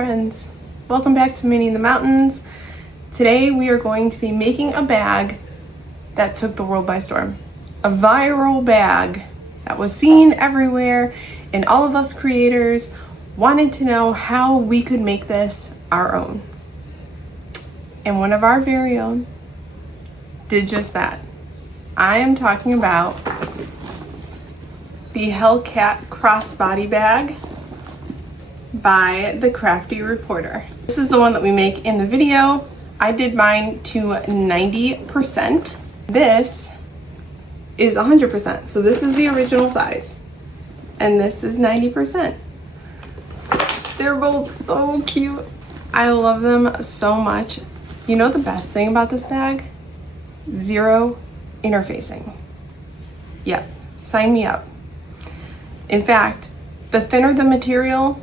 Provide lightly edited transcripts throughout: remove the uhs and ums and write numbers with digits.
friends, welcome back to Minnie in the Mountains. Today we are going to be making a bag that took the world by storm. A viral bag that was seen everywhere, and all of us creators wanted to know how we could make this our own. And one of our very own did just that. I am talking about the Hellcat Crossbody bag by the Crafty reporter. This is the one that we make in the video. I did mine to 90%. This is 100%. So this is the original size. And this is 90%. They're both so cute. I love them so much. You know the best thing about this bag? Zero interfacing. Yep, sign me up. In fact, the thinner the material,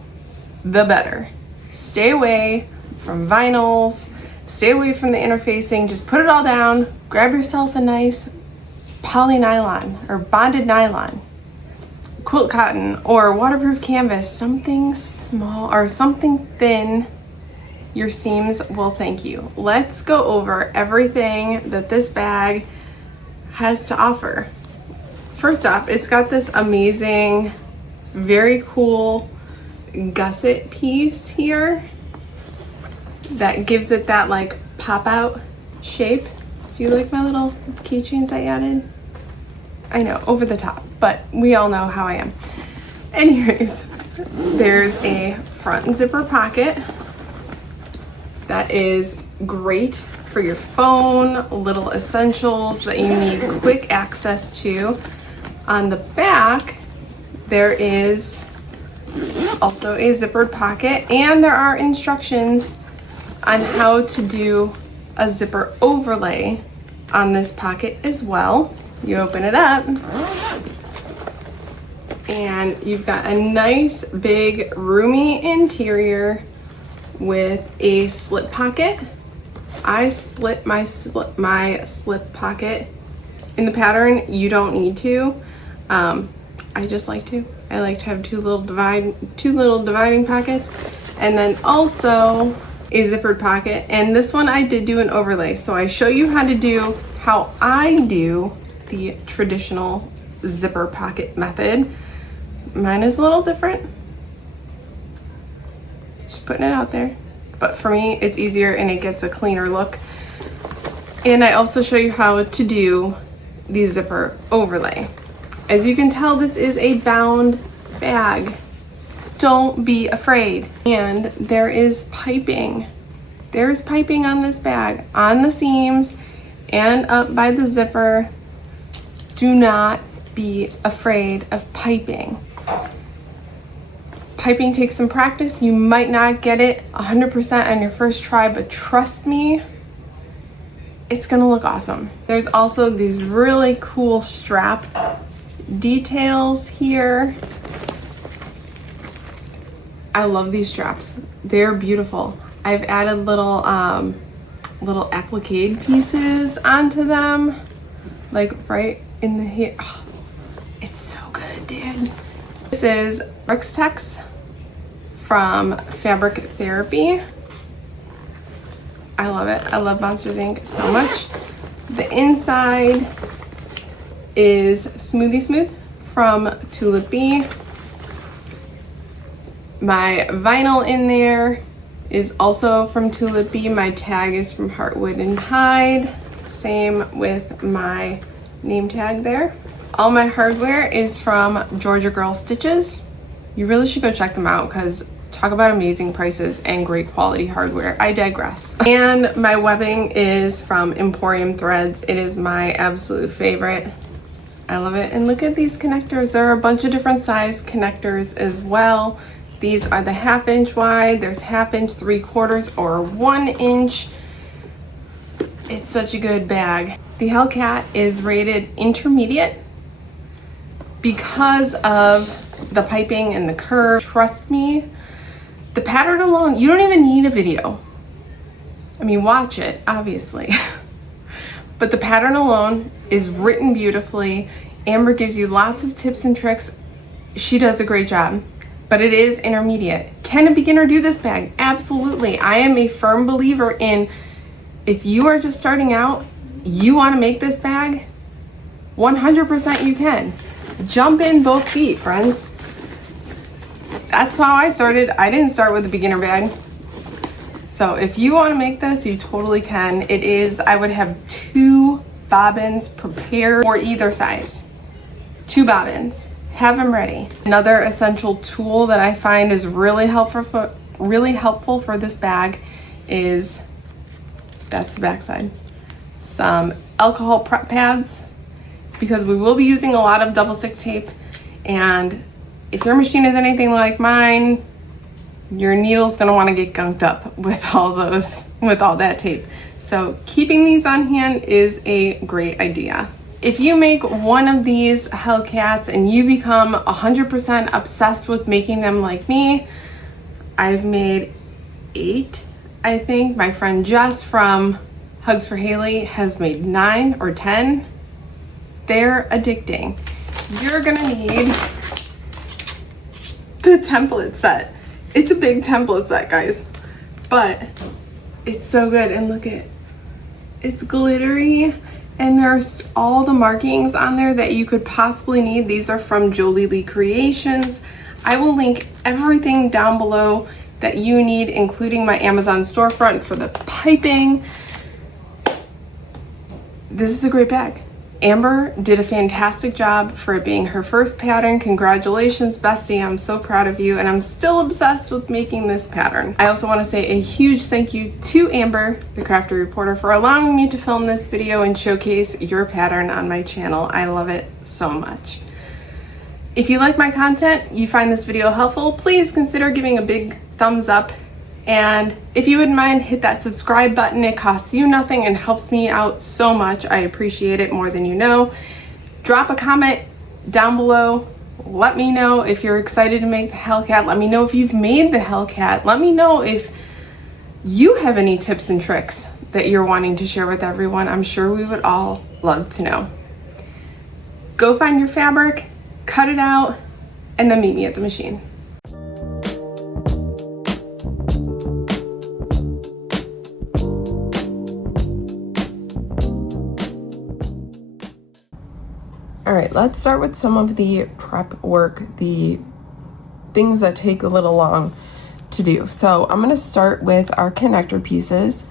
the better. Stay away from vinyls, stay away from the interfacing, just put it all down, grab yourself a nice poly nylon or bonded nylon, quilt cotton or waterproof canvas, something small or something thin. Your seams will thank you. Let's go over everything that this bag has to offer. First off, it's got this amazing, very cool gusset piece here that gives it that like pop out shape. Do you like my little keychains I added? I know, over the top, but we all know how I am. Anyways, there's a front zipper pocket that is great for your phone, little essentials that you need quick access to. On the back, there is also a zippered pocket, and there are instructions on how to do a zipper overlay on this pocket as well. You open it up and you've got a nice big roomy interior with a slip pocket. I split my slip pocket in the pattern. You don't need to. I just like to. I like to have two little dividing pockets, and then also a zippered pocket. And this one I did do an overlay, so I show you how I do the traditional zipper pocket method. Mine is a little different. Just putting it out there. But for me, it's easier and it gets a cleaner look. And I also show you how to do the zipper overlay. As you can tell, this is a bound bag. Don't be afraid. And there is piping. There's piping on this bag, on the seams and up by the zipper. Do not be afraid of piping. Piping takes some practice. You might not get it 100% on your first try, but trust me, it's gonna look awesome. There's also these really cool strap details here. I love these straps. They're beautiful. I've added little applique pieces onto them, like right in the here. Oh, it's so good, dude. This is Rextex from Fabric Therapy. I love it. I love Monsters Inc. so much. The inside is Smoothie Smooth from Tulip Bee. My vinyl in there is also from Tulip Bee. My tag is from Heartwood and Hide. Same with my name tag there. All my hardware is from Georgia Girl Stitches. You really should go check them out because talk about amazing prices and great quality hardware. I digress. And my webbing is from Emporium Threads. It is my absolute favorite. I love it. And look at these connectors. There are a bunch of different size connectors as well. These are the 1/2 inch wide. There's 1/2 inch, 3/4, or 1 inch. It's such a good bag. The Hellcat is rated intermediate because of the piping and the curve. Trust me, the pattern alone, you don't even need a video. I mean, watch it, obviously. But the pattern alone is written beautifully. Amber gives you lots of tips and tricks. She does a great job. but it is intermediate. Can a beginner do this bag? Absolutely. I am a firm believer in, if you are just starting out, you want to make this bag, 100% you can. Jump in both feet, friends. That's how I started. I didn't start with a beginner bag. So if you want to make this, you totally can. It is, I would have 2 bobbins prepared for either size. 2 bobbins. Have them ready. Another essential tool that I find is really helpful for this bag is, that's the back side, some alcohol prep pads, because we will be using a lot of double stick tape, and if your machine is anything like mine, your needle's gonna wanna get gunked up with all that tape. So keeping these on hand is a great idea. If you make one of these Hellcats and you become 100% obsessed with making them like me, I've made 8, I think. My friend Jess from Hugs for Haley has made 9 or 10. They're addicting. You're gonna need the template set. It's a big template set, guys, but it's so good. And look at, it's glittery, and there's all the markings on there that you could possibly need. These are from Jolie Lee Creations. I will link everything down below that you need, including my Amazon storefront for the piping. This is a great bag. Amber did a fantastic job for it being her first pattern. Congratulations, bestie. I'm so proud of you, and I'm still obsessed with making this pattern. I also want to say a huge thank you to Amber, the Crafty Reporter, for allowing me to film this video and showcase your pattern on my channel. I love it so much. If you like my content, you find this video helpful, please consider giving a big thumbs up. And if you wouldn't mind, hit that subscribe button. It costs you nothing and helps me out so much. I appreciate it more than you know. Drop a comment down below. Let me know if you're excited to make the Hellcat. Let me know if you've made the Hellcat. Let me know if you have any tips and tricks that you're wanting to share with everyone. I'm sure we would all love to know. Go find your fabric, cut it out, and then meet me at the machine. All right, let's start with some of the prep work, the things that take a little long to do. So I'm gonna start with our connector pieces.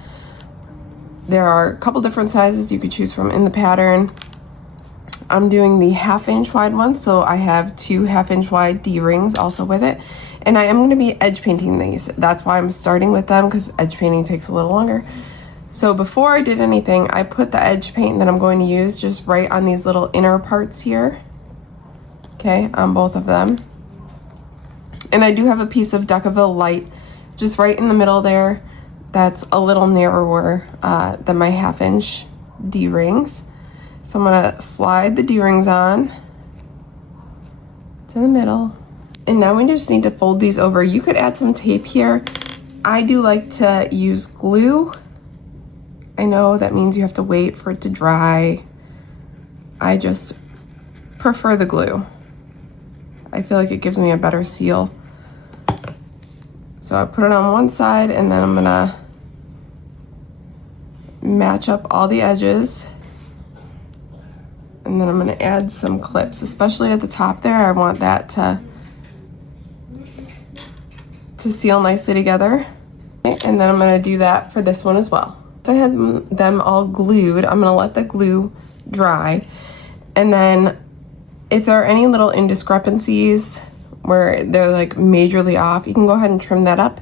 There are a couple different sizes you could choose from in the pattern. I'm doing the 1/2 inch wide one, so I have 2 1/2 inch wide D-rings also with it. And I am gonna be edge painting these. That's why I'm starting with them, because edge painting takes a little longer. So before I did anything, I put the edge paint that I'm going to use just right on these little inner parts here. Okay, on both of them. And I do have a piece of Decaville Light just right in the middle there. That's a little narrower than my 1/2 inch D-rings. So I'm gonna slide the D-rings on to the middle. And now we just need to fold these over. You could add some tape here. I do like to use glue. I know that means you have to wait for it to dry. I just prefer the glue. I feel like it gives me a better seal. So I put it on one side, and then I'm gonna match up all the edges. And then I'm gonna add some clips, especially at the top there. I want that to seal nicely together. And then I'm gonna do that for this one as well. I had them all glued. I'm gonna let the glue dry, and then if there are any little indiscrepancies where they're like majorly off, you can go ahead and trim that up.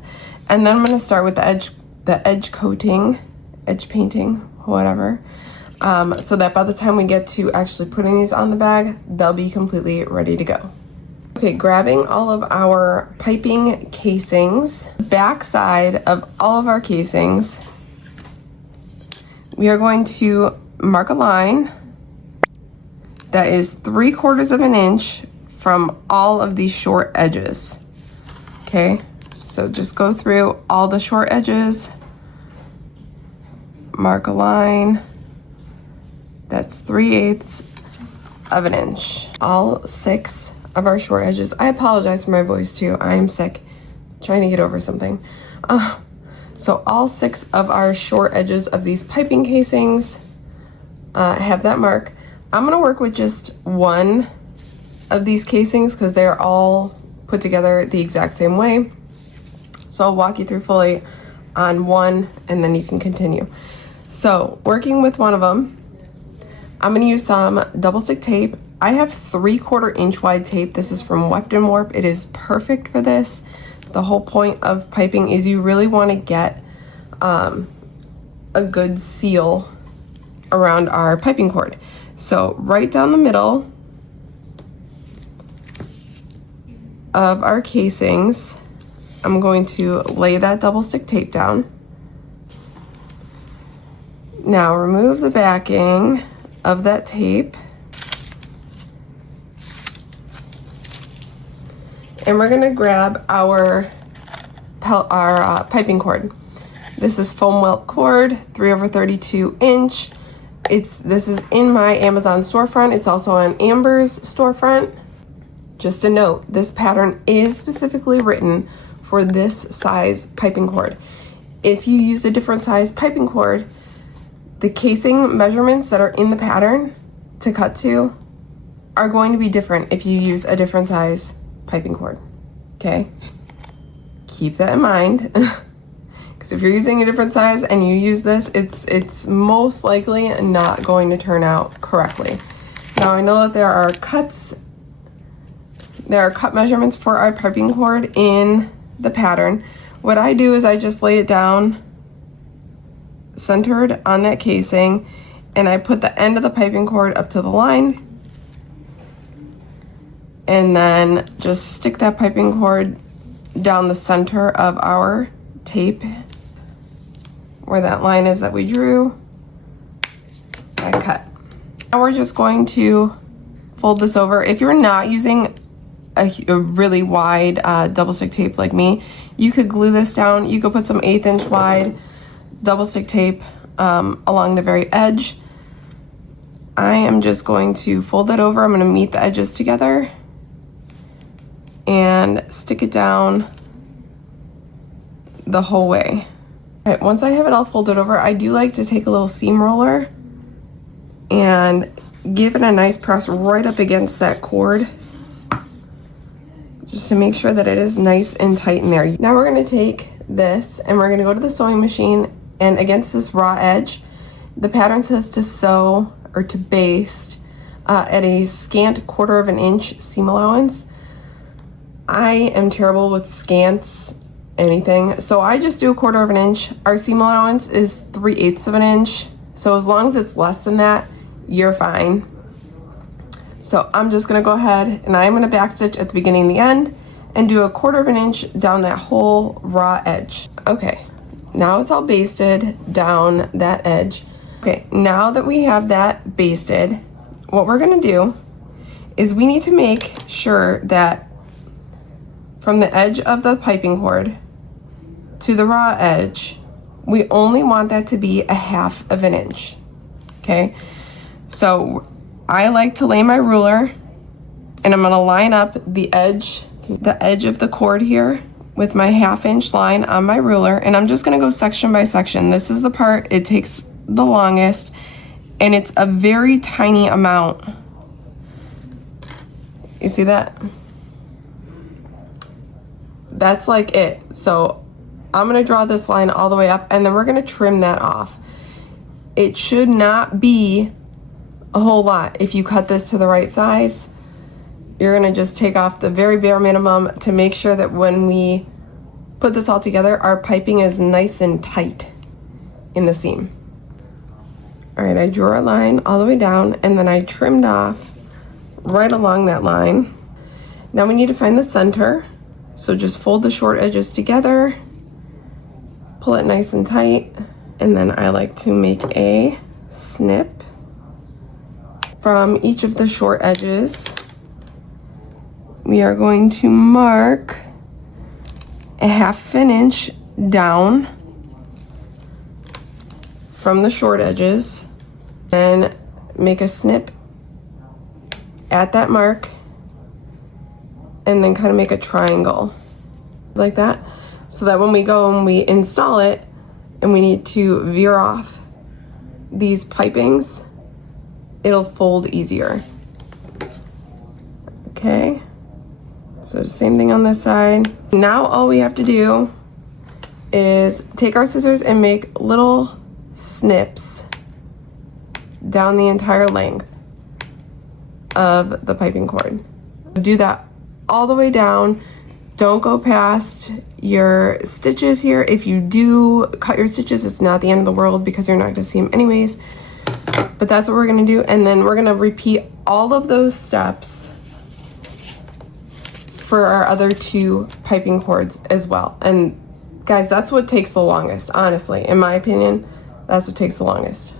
And then I'm gonna start with the edge coating, edge painting, whatever, so that by the time we get to actually putting these on the bag, they'll be completely ready to go. Okay, grabbing all of our piping casings, back side of all of our casings, we are going to mark a line that is 3/4 of an inch from all of these short edges. Okay, so just go through all the short edges, mark a line that's 3/8 of an inch. All 6 of our short edges. I apologize for my voice too. I am sick, trying to get over something. So all 6 of our short edges of these piping casings have that mark. I'm gonna work with just one of these casings because they're all put together the exact same way. So I'll walk you through fully on one and then you can continue. So working with one of them, I'm gonna use some double stick tape. I have 3/4 inch wide tape. This is from Weft and Warp. It is perfect for this. The whole point of piping is you really want to get a good seal around our piping cord. So right down the middle of our casings, I'm going to lay that double stick tape down. Now remove the backing of that tape. And we're gonna grab our piping cord. This is foam welt cord, 3/32 inch. This is in my Amazon storefront. It's also on Amber's storefront. Just a note, this pattern is specifically written for this size piping cord. If you use a different size piping cord, the casing measurements that are in the pattern to cut to are going to be different if you use a different size piping cord, okay? Keep that in mind, because if you're using a different size and you use this, it's most likely not going to turn out correctly. Now I know that there are cut measurements for our piping cord in the pattern. What I do is I just lay it down centered on that casing and I put the end of the piping cord up to the line and then just stick that piping cord down the center of our tape where that line is that we drew. I cut. Now we're just going to fold this over. If you're not using a really wide double stick tape like me, you could glue this down. You could put some 1/8 inch wide double stick tape along the very edge. I am just going to fold it over. I'm going to meet the edges together and stick it down the whole way. All right, once I have it all folded over, I do like to take a little seam roller and give it a nice press right up against that cord, just to make sure that it is nice and tight in there. Now we're going to take this and we're going to go to the sewing machine, and against this raw edge, the pattern says to sew or to baste at a scant 1/4 inch seam allowance. I am terrible with scants anything, so I just do a 1/4 inch. Our seam allowance is 3/8 inch, so as long as it's less than that, you're fine. So I'm just gonna go ahead and I'm gonna backstitch at the beginning and the end and do a 1/4 inch down that whole raw edge. Okay, now it's all basted down that edge. Okay, now that we have that basted, what we're gonna do is we need to make sure that from the edge of the piping cord to the raw edge, we only want that to be 1/2 inch, okay? So I like to lay my ruler and I'm gonna line up the edge of the cord here with my 1/2 inch line on my ruler, and I'm just gonna go section by section. This is the part it takes the longest, and it's a very tiny amount. You see that? That's like it. So I'm gonna draw this line all the way up and then we're gonna trim that off. It should not be a whole lot. If you cut this to the right size, you're gonna just take off the very bare minimum to make sure that when we put this all together, our piping is nice and tight in the seam. All right, I drew a line all the way down and then I trimmed off right along that line. Now we need to find the center. So just fold the short edges together, pull it nice and tight, and then I like to make a snip from each of the short edges. We are going to mark 1/2 inch down from the short edges and make a snip at that mark and then kind of make a triangle like that, so that when we go and we install it and we need to veer off these pipings, it'll fold easier. Okay, so the same thing on this side. Now all we have to do is take our scissors and make little snips down the entire length of the piping cord. Do that all the way down. Don't go past your stitches here. If you do cut your stitches, it's not the end of the world because you're not going to see them anyways. But that's what we're going to do. And then we're going to repeat all of those steps for our other 2 piping cords as well. And guys, that's what takes the longest, honestly. In my opinion, that's what takes the longest.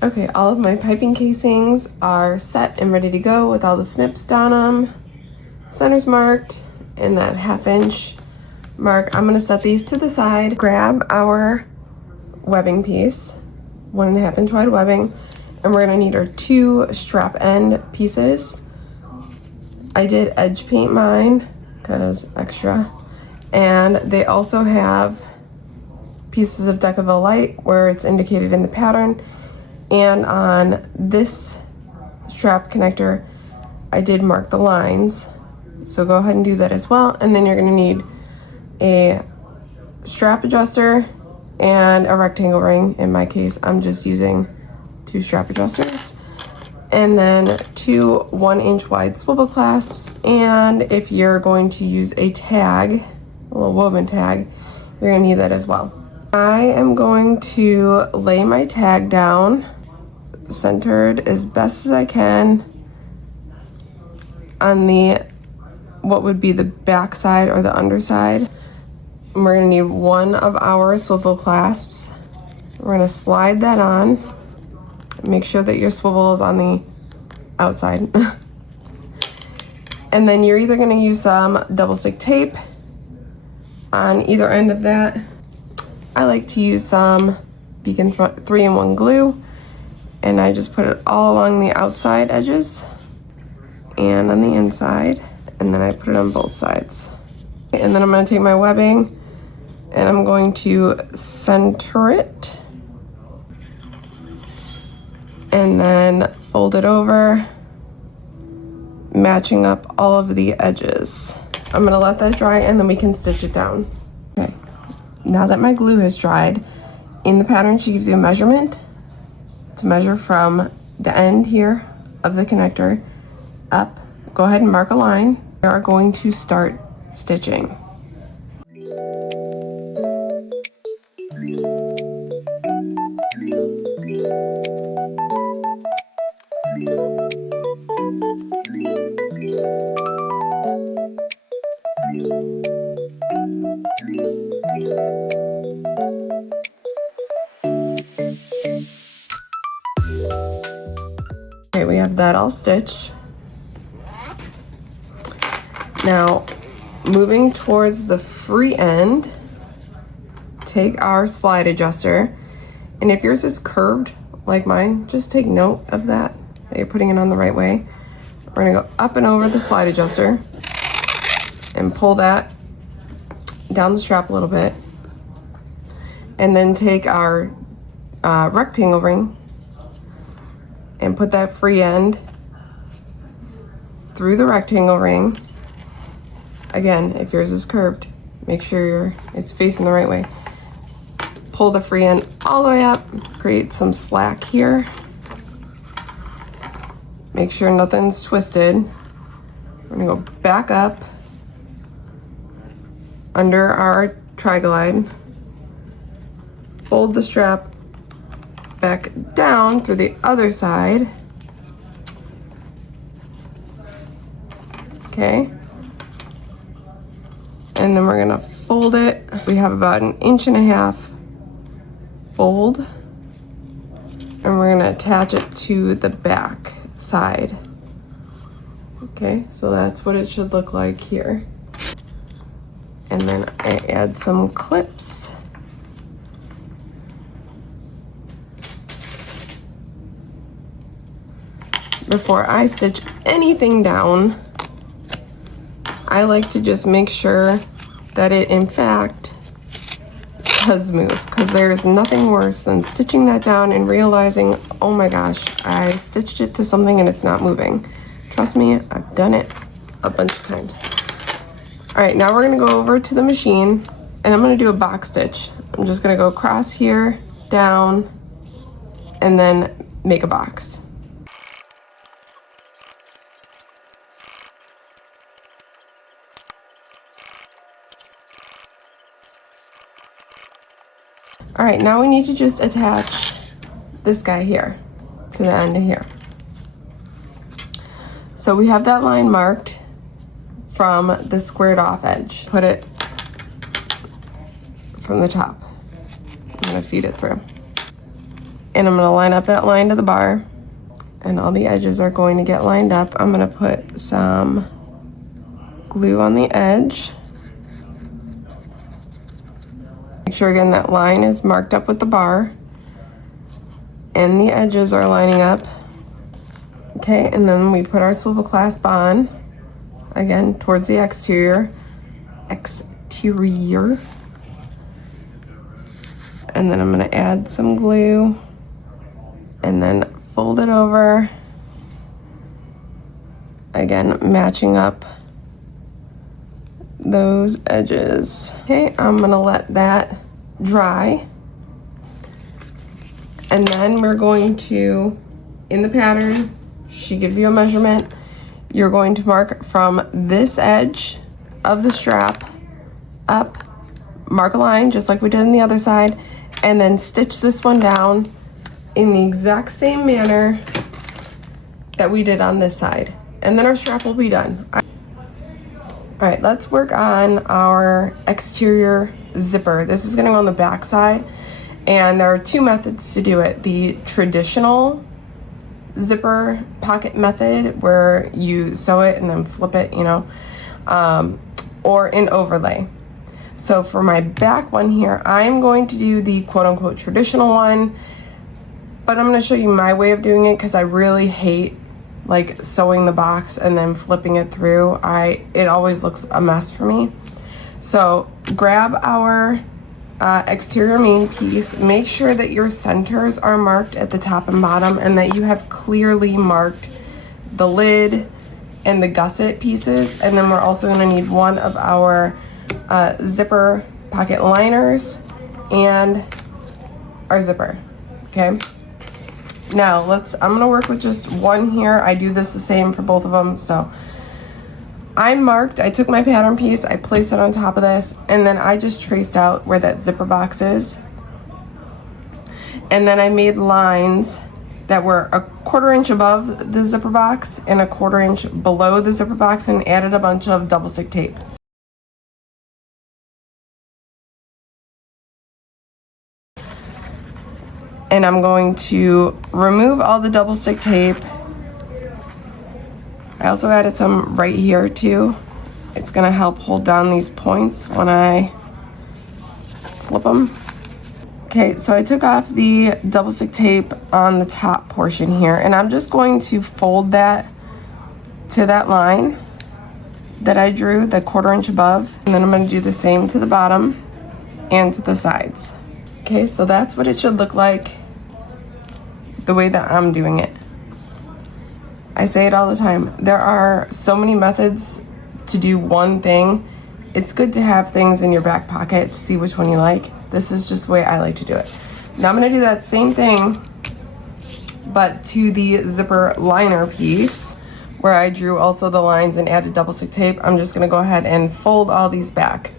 Okay, all of my piping casings are set and ready to go with all the snips down them. Center's marked, and that 1/2 inch mark. I'm gonna set these to the side. Grab our webbing piece, 1.5 inch wide webbing, and we're gonna need our 2 strap end pieces. I did edge paint mine because extra, and they also have pieces of Decaville Light where it's indicated in the pattern. And on this strap connector, I did mark the lines. So go ahead and do that as well. And then you're gonna need a strap adjuster and a rectangle ring. In my case, I'm just using 2 strap adjusters. And then 2 1-inch wide swivel clasps. And if you're going to use a tag, a little woven tag, you're gonna need that as well. I am going to lay my tag down, centered as best as I can on the what would be the back side or the underside. And we're gonna need 1 of our swivel clasps. We're gonna slide that on. Make sure that your swivel is on the outside. And then you're either gonna use some double stick tape on either end of that. I like to use some Beacon 3-in-1 glue, and I just put it all along the outside edges and on the inside, and then I put it on both sides. And then I'm going to take my webbing and I'm going to center it and then fold it over, matching up all of the edges. I'm going to let that dry and then we can stitch it down. Okay, now that my glue has dried, in the pattern she gives you a measurement to measure from the end here of the connector up. Go ahead and mark a line. We are going to start stitching. Okay, we have that all stitched. Now, moving towards the free end, take our slide adjuster, and if yours is curved like mine, just take note of that you're putting it on the right way. We're gonna go up and over the slide adjuster and pull that down the strap a little bit, and then take our rectangle ring and put that free end through the rectangle ring. Again, if yours is curved, make sure it's facing the right way. Pull the free end all the way up, create some slack here. Make sure nothing's twisted. We're gonna go back up under our tri-glide, fold the strap back down through the other side. Okay. And then we're gonna fold it. We have about 1.5 inches fold, and we're gonna attach it to the back side. Okay, so that's what it should look like here. And then I add some clips. Before I stitch anything down, I like to just make sure that it in fact does move, because there's nothing worse than stitching that down and realizing, oh my gosh, I stitched it to something and it's not moving. Trust me, I've done it a bunch of times. All right, now we're gonna go over to the machine and I'm gonna do a box stitch. I'm just gonna go across here, down, and then make a box. All right, now we need to just attach this guy here to the end of here. So we have that line marked from the squared off edge. Put it from the top. I'm gonna feed it through. And I'm gonna line up that line to the bar, and all the edges are going to get lined up. I'm gonna put some glue on the edge. Make sure again that line is marked up with the bar and the edges are lining up. Okay, and then we put our swivel clasp on, again, towards the exterior. And then I'm gonna add some glue and then fold it over. Again, matching up those edges. Okay, I'm gonna let that dry. And then we're going to, in the pattern, she gives you a measurement. You're going to mark from this edge of the strap up, mark a line just like we did on the other side, and then stitch this one down in the exact same manner that we did on this side. And then our strap will be done. All right, let's work on our exterior zipper. This is gonna go on the back side, and there are two methods to do it. The traditional zipper pocket method, where you sew it and then flip it, you know, or an overlay. So for my back one here, I'm going to do the quote-unquote traditional one, but I'm gonna show you my way of doing it because I really hate like sewing the box and then flipping it through. It always looks a mess for me. So grab our exterior main piece, make sure that your centers are marked at the top and bottom and that you have clearly marked the lid and the gusset pieces. And then we're also gonna need one of our zipper pocket liners and our zipper, okay? Now I'm gonna work with just one here. I do this the same for both of them. So I took my pattern piece, I placed it on top of this, and then I just traced out where that zipper box is. And then I made lines that were 1/4 inch above the zipper box and 1/4 inch below the zipper box, and added a bunch of double stick tape. And I'm going to remove all the double stick tape. I also added some right here too. It's gonna help hold down these points when I flip them. Okay, so I took off the double stick tape on the top portion here, and I'm just going to fold that to that line that I drew, the 1/4 inch above. And then I'm gonna do the same to the bottom and to the sides. Okay, so that's what it should look like the way that I'm doing it. I say it all the time. There are so many methods to do one thing. It's good to have things in your back pocket to see which one you like. This is just the way I like to do it. Now I'm gonna do that same thing, but to the zipper liner piece, where I drew also the lines and added double stick tape. I'm just gonna go ahead and fold all these back.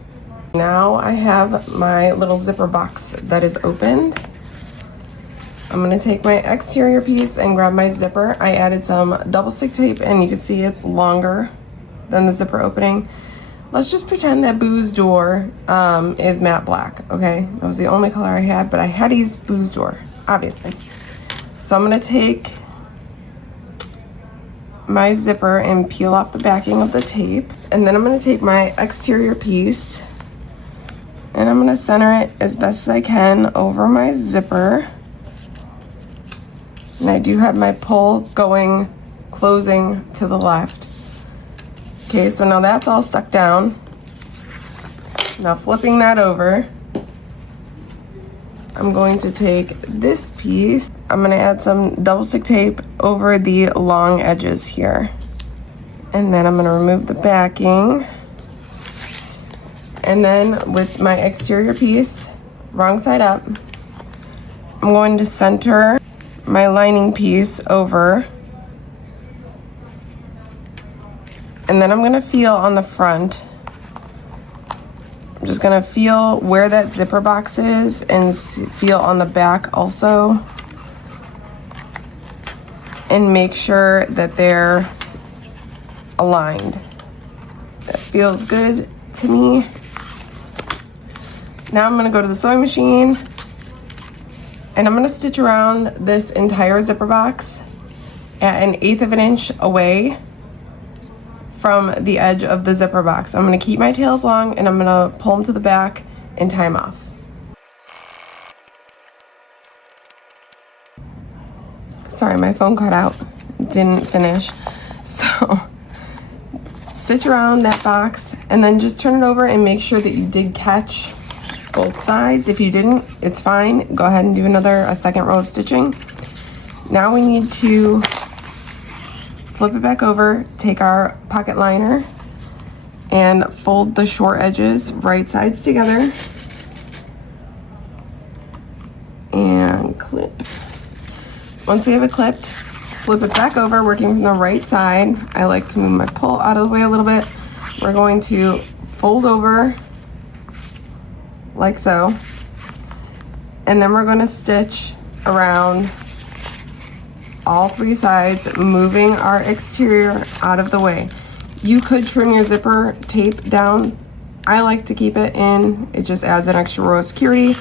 Now I have my little zipper box that is opened. I'm gonna take my exterior piece and grab my zipper. I added some double stick tape, and you can see it's longer than the zipper opening. Let's just pretend that Boo's door is matte black, okay? That was the only color I had, but I had to use Boo's door, obviously. So I'm gonna take my zipper and peel off the backing of the tape. And then I'm gonna take my exterior piece and I'm gonna center it as best as I can over my zipper. And I do have my pull closing to the left. Okay, so now that's all stuck down. Now flipping that over, I'm going to take this piece. I'm gonna add some double stick tape over the long edges here. And then I'm gonna remove the backing. And then with my exterior piece, wrong side up, I'm going to center my lining piece over. And then I'm gonna feel on the front. I'm just gonna feel where that zipper box is and feel on the back also. And make sure that they're aligned. That feels good to me. Now I'm gonna go to the sewing machine and I'm gonna stitch around this entire zipper box at 1/8 of an inch away from the edge of the zipper box. I'm gonna keep my tails long and I'm gonna pull them to the back and tie them off. Sorry, my phone cut out, didn't finish. So, stitch around that box and then just turn it over and make sure that you did catch both sides. If you didn't, it's fine. Go ahead and do a second row of stitching. Now we need to flip it back over, take our pocket liner and fold the short edges right sides together and clip. Once we have it clipped, flip it back over, working from the right side. I like to move my pull out of the way a little bit. We're going to fold over like so, and then we're going to stitch around all 3 sides, moving our exterior out of the way. You could trim your zipper tape down. I like to keep it in. It just adds an extra row of security.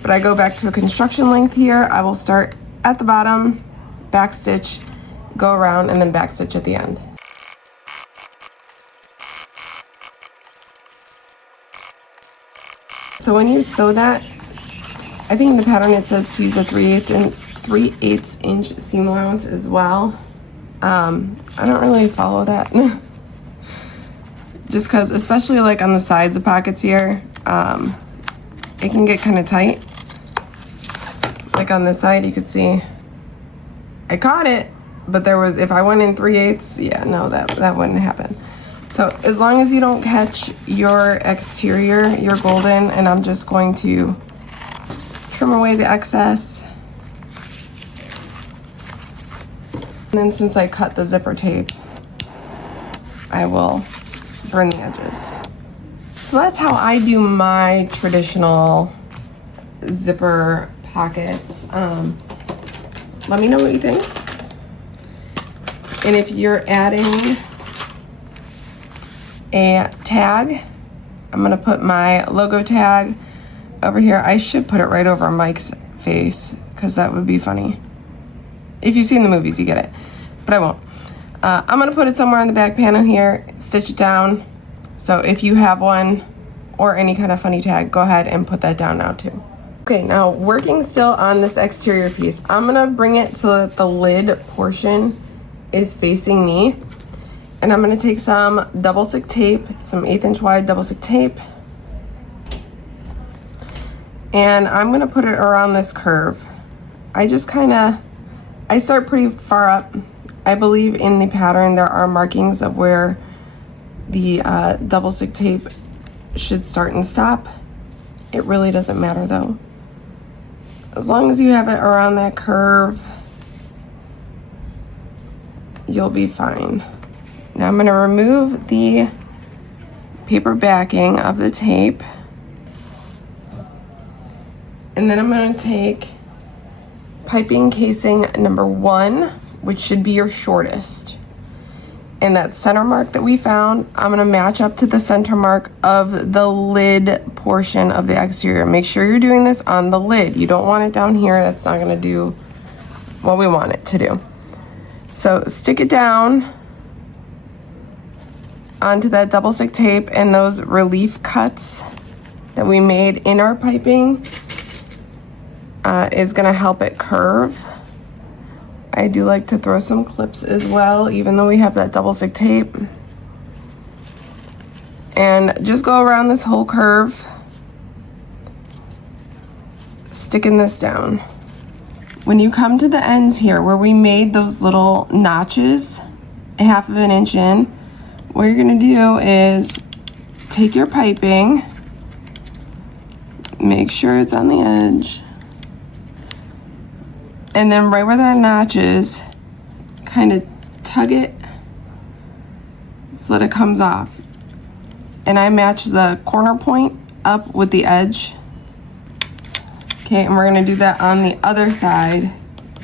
But I go back to a construction length here. I will start at the bottom, back stitch, go around, and then back stitch at the end. So when you sew that, I think in the pattern it says to use a 3/8 inch seam allowance as well. I don't really follow that. Just because, especially like on the sides of pockets here, it can get kind of tight. Like on this side, you could see I caught it, but there was, if I went in 3/8, yeah, no, that wouldn't happen. So as long as you don't catch your exterior, you're golden. And I'm just going to trim away the excess. And then since I cut the zipper tape, I will burn the edges. So that's how I do my traditional zipper pockets. Let me know what you think. And if you're adding a tag, I'm gonna put my logo tag over here. I should put it right over Mike's face because that would be funny. If you've seen the movies, you get it, but I won't. I'm gonna put it somewhere on the back panel here, stitch it down. So if you have one or any kind of funny tag, go ahead and put that down now too. Okay, now working still on this exterior piece, I'm gonna bring it so that the lid portion is facing me. And I'm gonna take some double stick tape, some 1/8 inch wide double stick tape. And I'm gonna put it around this curve. I start pretty far up. I believe in the pattern there are markings of where the double stick tape should start and stop. It really doesn't matter though. As long as you have it around that curve, you'll be fine. Now I'm gonna remove the paper backing of the tape. And then I'm gonna take piping casing number 1, which should be your shortest. And that center mark that we found, I'm gonna match up to the center mark of the lid portion of the exterior. Make sure you're doing this on the lid. You don't want it down here. That's not gonna do what we want it to do. So stick it down onto that double stick tape, and those relief cuts that we made in our piping is gonna help it curve. I do like to throw some clips as well, even though we have that double stick tape. And just go around this whole curve, sticking this down. When you come to the ends here where we made those little notches, 1/2 inch in, what you're gonna do is take your piping, make sure it's on the edge, and then right where that notch is, kind of tug it so that it comes off. And I match the corner point up with the edge. Okay, and we're gonna do that on the other side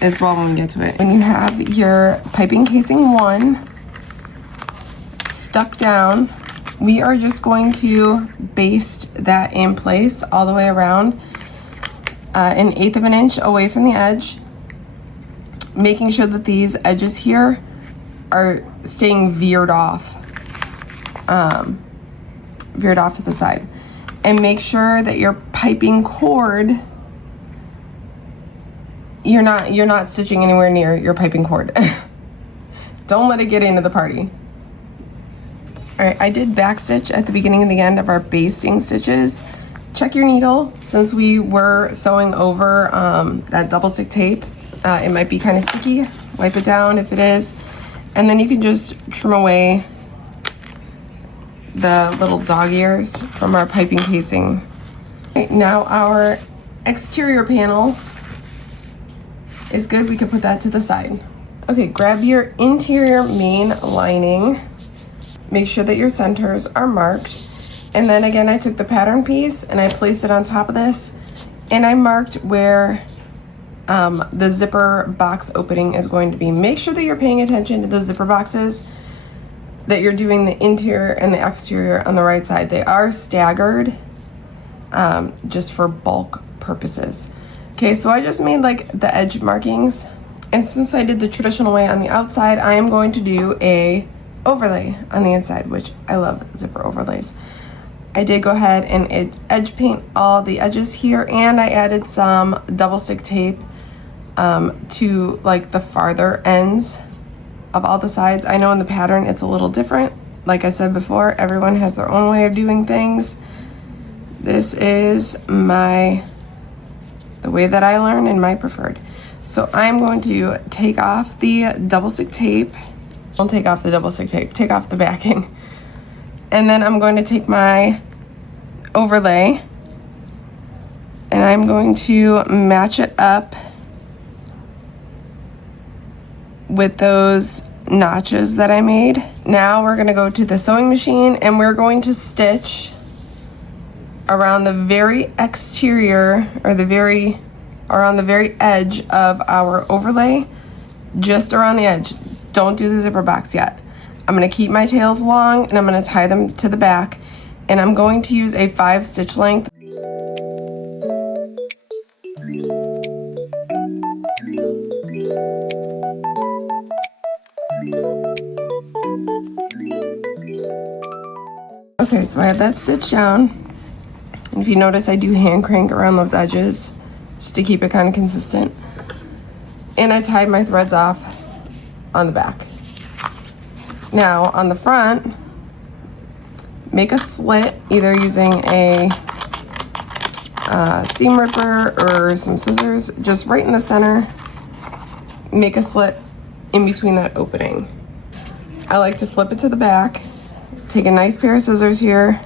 as well when we get to it. When you have your piping casing 1 stuck down, we are just going to baste that in place all the way around, 1/8 inch away from the edge, making sure that these edges here are staying veered off to the side. And make sure that your piping cord, you're not stitching anywhere near your piping cord. Don't let it get into the party. All right, I did back stitch at the beginning and the end of our basting stitches. Check your needle, since we were sewing over that double stick tape. It might be kind of sticky. Wipe it down if it is. And then you can just trim away the little dog ears from our piping casing. Right, now our exterior panel is good. We can put that to the side. Okay, grab your interior main lining. Make sure that your centers are marked. And then again, I took the pattern piece and I placed it on top of this, and I marked where the zipper box opening is going to be. Make sure that you're paying attention to the zipper boxes, that you're doing the interior and the exterior on the right side. They are staggered just for bulk purposes. Okay, so I just made like the edge markings, and since I did the traditional way on the outside, I am going to do a overlay on the inside, which I love zipper overlays. I did go ahead and edge paint all the edges here, and I added some double stick tape to like the farther ends of all the sides. I know in the pattern it's a little different. Like I said before, everyone has their own way of doing things. This is the way that I learn and my preferred. So I'm going to take off the double stick tape. Don't take off the double stick tape, take off the backing. And then I'm going to take my overlay and I'm going to match it up with those notches that I made. Now we're gonna go to the sewing machine and we're going to stitch around the very exterior, or on the very edge of our overlay, just around the edge. Don't do the zipper box yet. I'm gonna keep my tails long and I'm gonna tie them to the back, and I'm going to use a 5 stitch length. Okay, so I have that stitch down, and if you notice, I do hand crank around those edges just to keep it kind of consistent. And I tied my threads off on the back. Now on the front, make a slit either using a seam ripper or some scissors, just right in the center. Make a slit in between that opening. I like to flip it to the back. Take a nice pair of scissors here,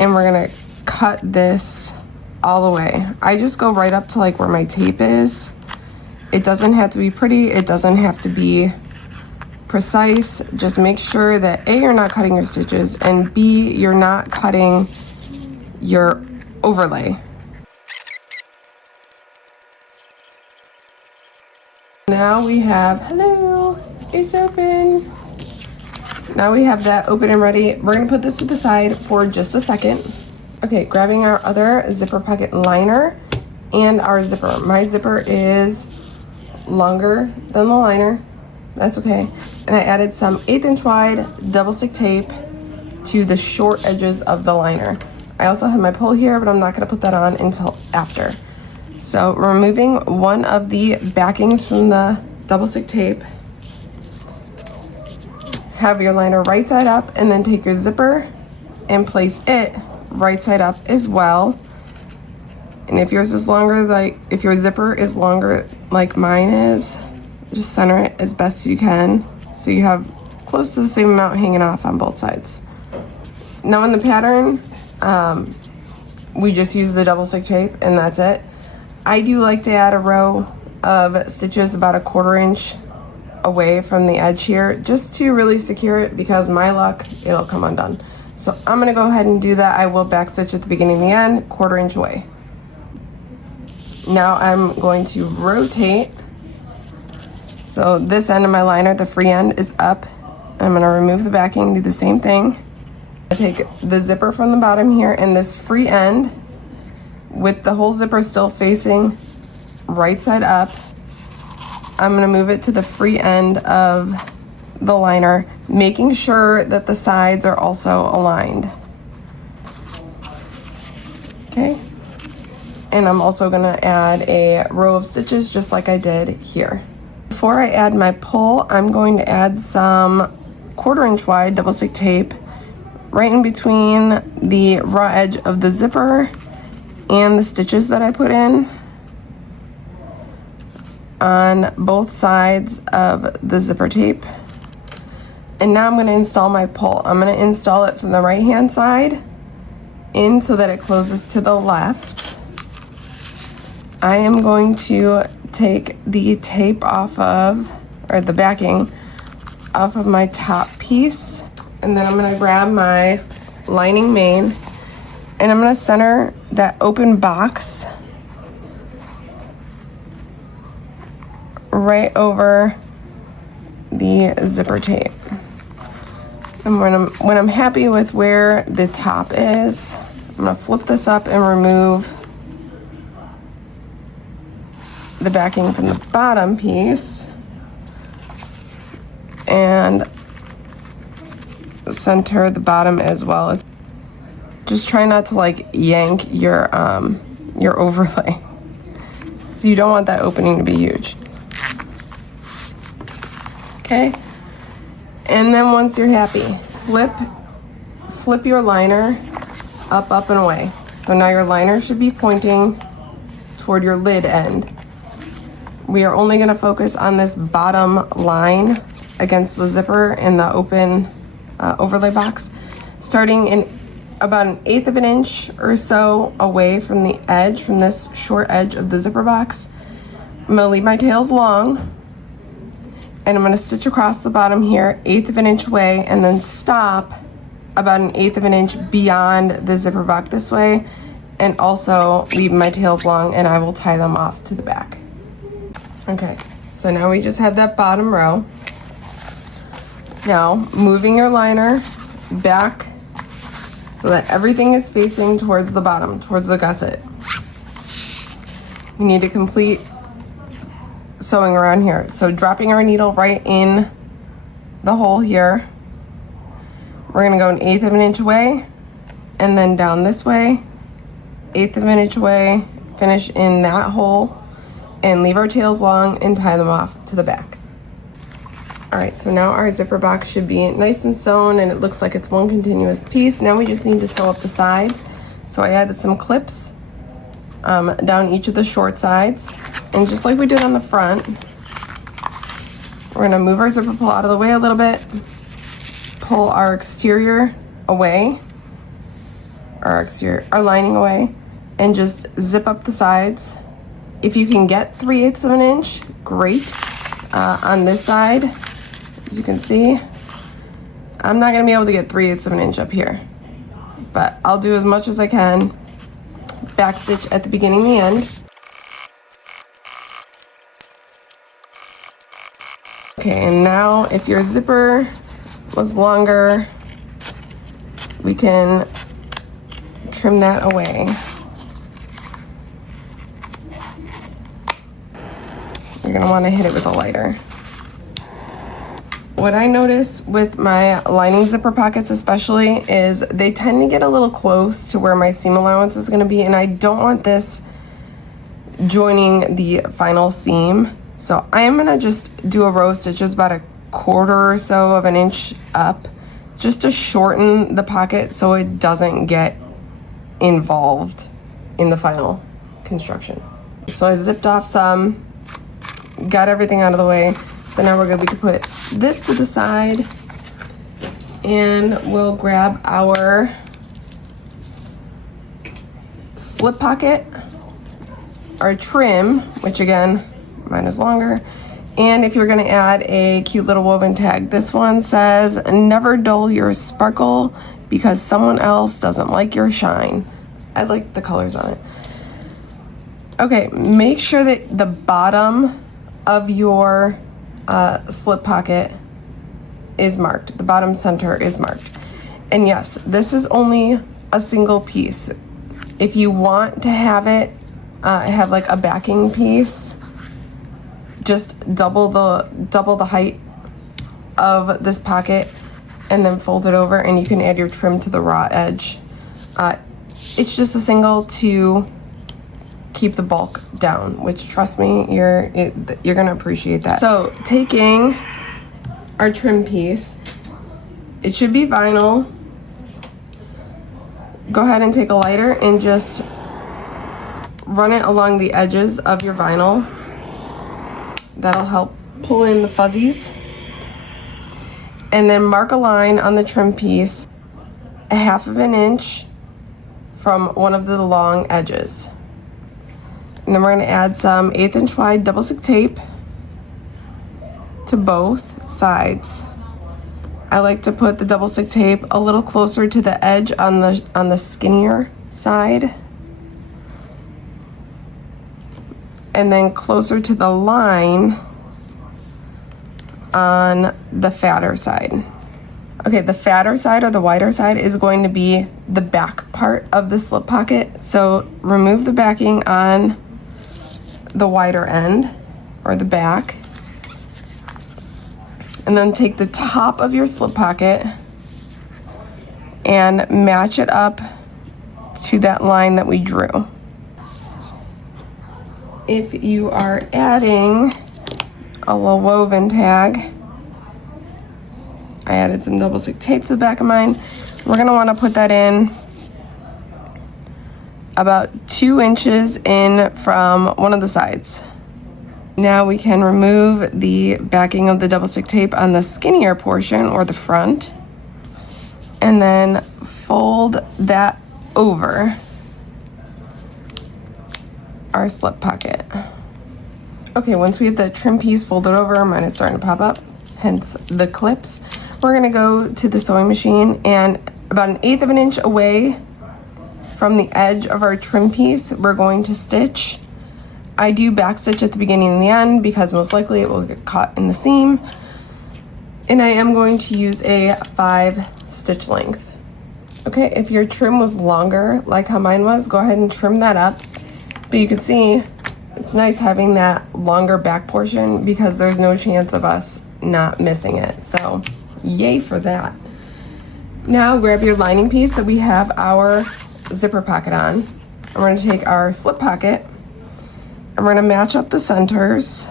and we're gonna cut this all the way. I just go right up to like where my tape is. It doesn't have to be pretty, it doesn't have to be precise. Just make sure that A, you're not cutting your stitches, and B, you're not cutting your overlay. Now we have, hello, it's open. Now we have that open and ready. We're gonna put this to the side for just a second. Okay, grabbing our other zipper pocket liner and our zipper. My zipper is longer than the liner. That's okay. And I added some 1/8 inch wide double stick tape to the short edges of the liner. I also have my pole here, but I'm not gonna put that on until after. So removing one of the backings from the double stick tape. have your liner right side up, and then take your zipper and place it right side up as well. And if yours is longer, like if your zipper is longer like mine is, just center it as best you can so you have close to the same amount hanging off on both sides. Now in the pattern, we just use the double stick tape and that's it. I do like to add a row of stitches about 1/4 inch away from the edge here, just to really secure it, because my luck, it'll come undone. So I'm gonna go ahead and do that. I will back stitch at the beginning and the end, 1/4 inch away. Now I'm going to rotate. So this end of my liner, the free end, is up. I'm gonna remove the backing, do the same thing. I take the zipper from the bottom here, and this free end, with the whole zipper still facing right side up, I'm gonna move it to the free end of the liner, making sure that the sides are also aligned. Okay. And I'm also gonna add a row of stitches just like I did here. Before I add my pull, I'm going to add some 1/4 inch wide double stick tape right in between the raw edge of the zipper and the stitches that I put in on both sides of the zipper tape. And now I'm going to install my pull. I'm going to install it from the right hand side in so that it closes to the left. I am going to take the tape off of, or the backing off of my top piece, and then I'm going to grab my lining main and I'm going to center that open box right over the zipper tape. And when I'm happy with where the top is, I'm going to flip this up and remove the backing from the bottom piece and center the bottom as well. Just try not to like yank your overlay. So you don't want that opening to be huge. Okay. And then once you're happy, flip your liner up, up and away. So now your liner should be pointing toward your lid end. We are only going to focus on this bottom line against the zipper and the open overlay box, starting in about 1/8 of an inch or so away from the edge, from this short edge of the zipper box. I'm going to leave my tails long, and I'm going to stitch across the bottom here 1/8 of an inch away, and then stop about 1/8 of an inch beyond the zipper box this way, and also leave my tails long, and I will tie them off to the back. Okay, so now we just have that bottom row. Now, moving your liner back so that everything is facing towards the bottom, towards the gusset. We need to complete sewing around here. So dropping our needle right in the hole here. We're gonna go 1/8 of an inch away, and then down this way, 1/8 of an inch away, finish in that hole, and leave our tails long and tie them off to the back. All right, so now our zipper box should be nice and sewn, and it looks like it's one continuous piece. Now we just need to sew up the sides. So I added some clips down each of the short sides, and just like we did on the front, we're gonna move our zipper pull out of the way a little bit, pull our exterior away, our lining away, and just zip up the sides. If you can get 3/8 of an inch, great. On this side, as you can see, I'm not gonna be able to get 3/8 of an inch up here, but I'll do as much as I can. Back stitch at the beginning and the end. Okay, and now if your zipper was longer, we can trim that away. You're gonna wanna hit it with a lighter. What I notice with my lining zipper pockets especially is they tend to get a little close to where my seam allowance is gonna be, and I don't want this joining the final seam. So I am gonna just do a row of stitches about quarter or so of an inch up, just to shorten the pocket so it doesn't get involved in the final construction. So I zipped off some, got everything out of the way. So now we can put this to the side, and we'll grab our slip pocket, our trim, which again, mine is longer, and if you're gonna add a cute little woven tag, this one says, never dull your sparkle because someone else doesn't like your shine. I like the colors on it. Okay, make sure that the bottom of your slip pocket is marked. The bottom center is marked. And yes, this is only a single piece. If you want to have it have like a backing piece, just double the height of this pocket and then fold it over, and you can add your trim to the raw edge. It's just a single to keep the bulk down, which, trust me, you're gonna appreciate that. So taking our trim piece, it should be vinyl. Go ahead and take a lighter and just run it along the edges of your vinyl. That'll help pull in the fuzzies. And then mark a line on the trim piece 1/2 inch from one of the long edges. And then we're going to add some 1/8 inch wide double stick tape to both sides. I like to put the double stick tape a little closer to the edge on the skinnier side, and then closer to the line on the fatter side. Okay, the fatter side or the wider side is going to be the back part of the slip pocket. So remove the backing on the wider end or the back, and then take the top of your slip pocket and match it up to that line that we drew. If you are adding a little woven tag, I added some double stick tape to the back of mine. We're gonna wanna put that in about 2 inches in from one of the sides. Now we can remove the backing of the double stick tape on the skinnier portion or the front, and then fold that over our slip pocket. Okay, once we have the trim piece folded over, mine is starting to pop up, hence the clips. We're gonna go to the sewing machine, and about 1/8 inch away from the edge of our trim piece, we're going to stitch. I do back stitch at the beginning and the end because most likely it will get caught in the seam. And I am going to use a 5 stitch length. Okay, if your trim was longer, like how mine was, go ahead and trim that up. But you can see it's nice having that longer back portion because there's no chance of us not missing it. So yay for that. Now grab your lining piece that we have our zipper pocket on. And we're gonna take our slip pocket and we're gonna match up the centers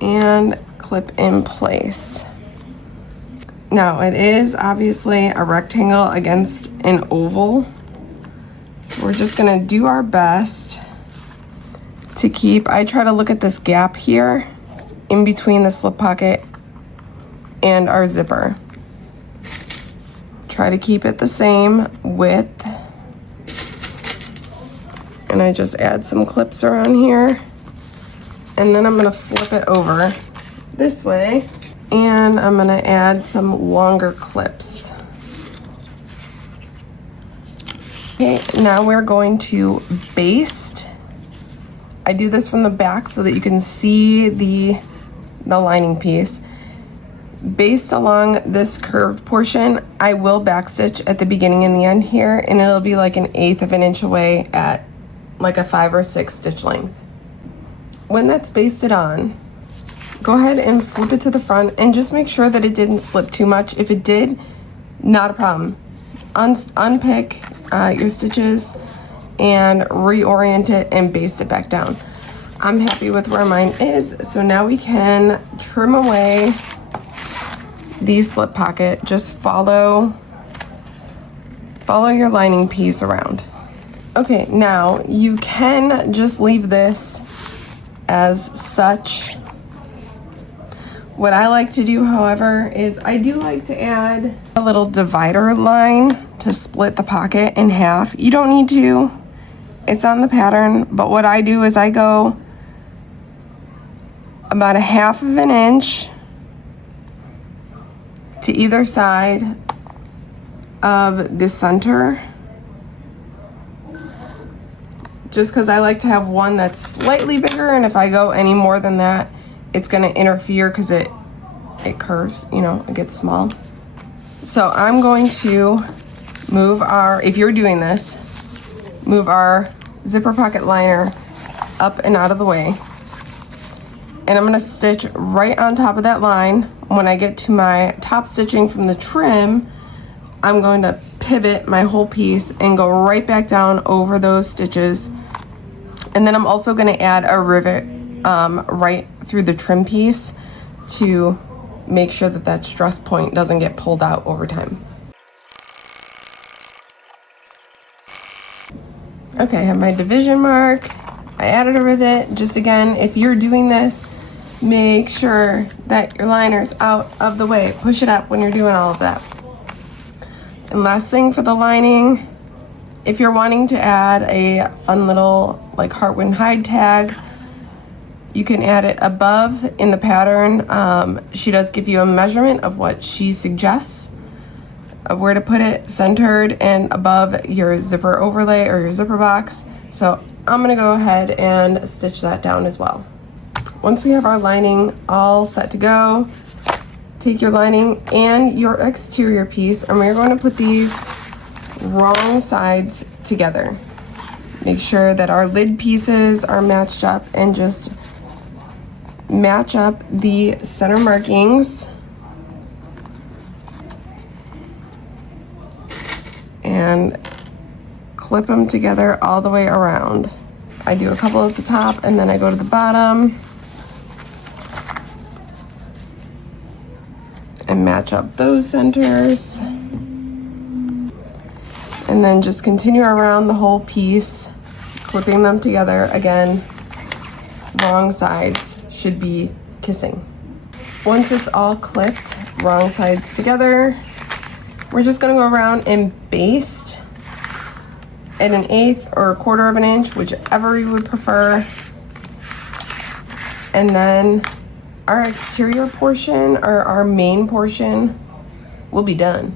and clip in place. Now it is obviously a rectangle against an oval. So we're just gonna do our best to keep, I try to look at this gap here in between the slip pocket and our zipper. Try to keep it the same width. And I just add some clips around here. And then I'm gonna flip it over this way, and I'm gonna add some longer clips. Okay, now we're going to baste. I do this from the back so that you can see the lining piece. Baste along this curved portion. I will backstitch at the beginning and the end here, and it'll be like 1/8 inch away at like a 5 or 6 stitch length. When that's basted on, go ahead and flip it to the front and just make sure that it didn't slip too much. If it did, not a problem. Unpick your stitches and reorient it and baste it back down. I'm happy with where mine is. So now we can trim away the slip pocket. Just follow your lining piece around. Okay, now you can just leave this as such. What I like to do, however, is I do like to add a little divider line to split the pocket in half. You don't need to, it's on the pattern, but what I do is I go about 1/2 of an inch to either side of the center, just because I like to have one that's slightly bigger, and if I go any more than that, it's going to interfere because it curves, you know, it gets small. So I'm going to move our, if you're doing this, move our zipper pocket liner up and out of the way. And I'm going to stitch right on top of that line. When I get to my top stitching from the trim, I'm going to pivot my whole piece and go right back down over those stitches. And then I'm also going to add a rivet right through the trim piece to make sure that that stress point doesn't get pulled out over time. Okay, I have my division mark. I added a rivet. Just again, if you're doing this, make sure that your liner's out of the way. Push it up when you're doing all of that. And last thing for the lining, if you're wanting to add a fun little like heartwood hide tag, you can add it above in the pattern. She does give you a measurement of what she suggests of where to put it, centered and above your zipper overlay or your zipper box. So I'm gonna go ahead and stitch that down as well. Once we have our lining all set to go, take your lining and your exterior piece, and we're going to put these wrong sides together. Make sure that our lid pieces are matched up, and just match up the center markings and clip them together all the way around. I do a couple at the top and then I go to the bottom and match up those centers, and then just continue around the whole piece, clipping them together. Again, wrong sides should be kissing. Once it's all clipped, wrong sides together, we're just gonna go around and baste at 1/8 or 1/4 of an inch, whichever you would prefer. And then our exterior portion, or our main portion, will be done.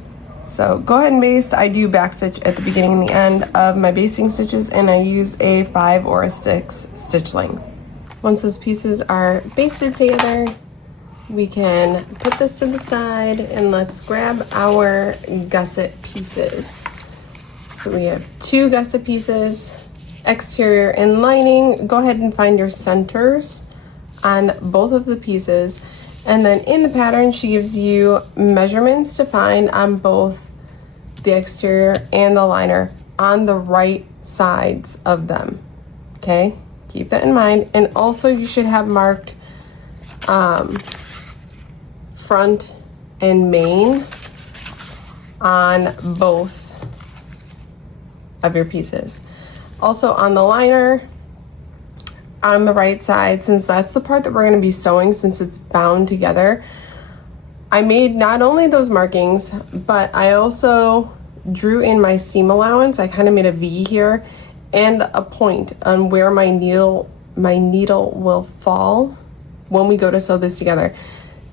So go ahead and baste. I do backstitch at the beginning and the end of my basting stitches, and I use a 5 or a 6 stitch length. Once those pieces are basted together, we can put this to the side, and let's grab our gusset pieces. So we have 2 gusset pieces, exterior and lining. Go ahead and find your centers on both of the pieces, and then in the pattern she gives you measurements to find on both the exterior and the liner on the right sides of them. Okay, keep that in mind. And also you should have marked front and main on both of your pieces. Also on the liner, on the right side, since that's the part that we're going to be sewing, since it's bound together, I made not only those markings, but I also drew in my seam allowance. I kind of made a V here and a point on where my needle will fall when we go to sew this together.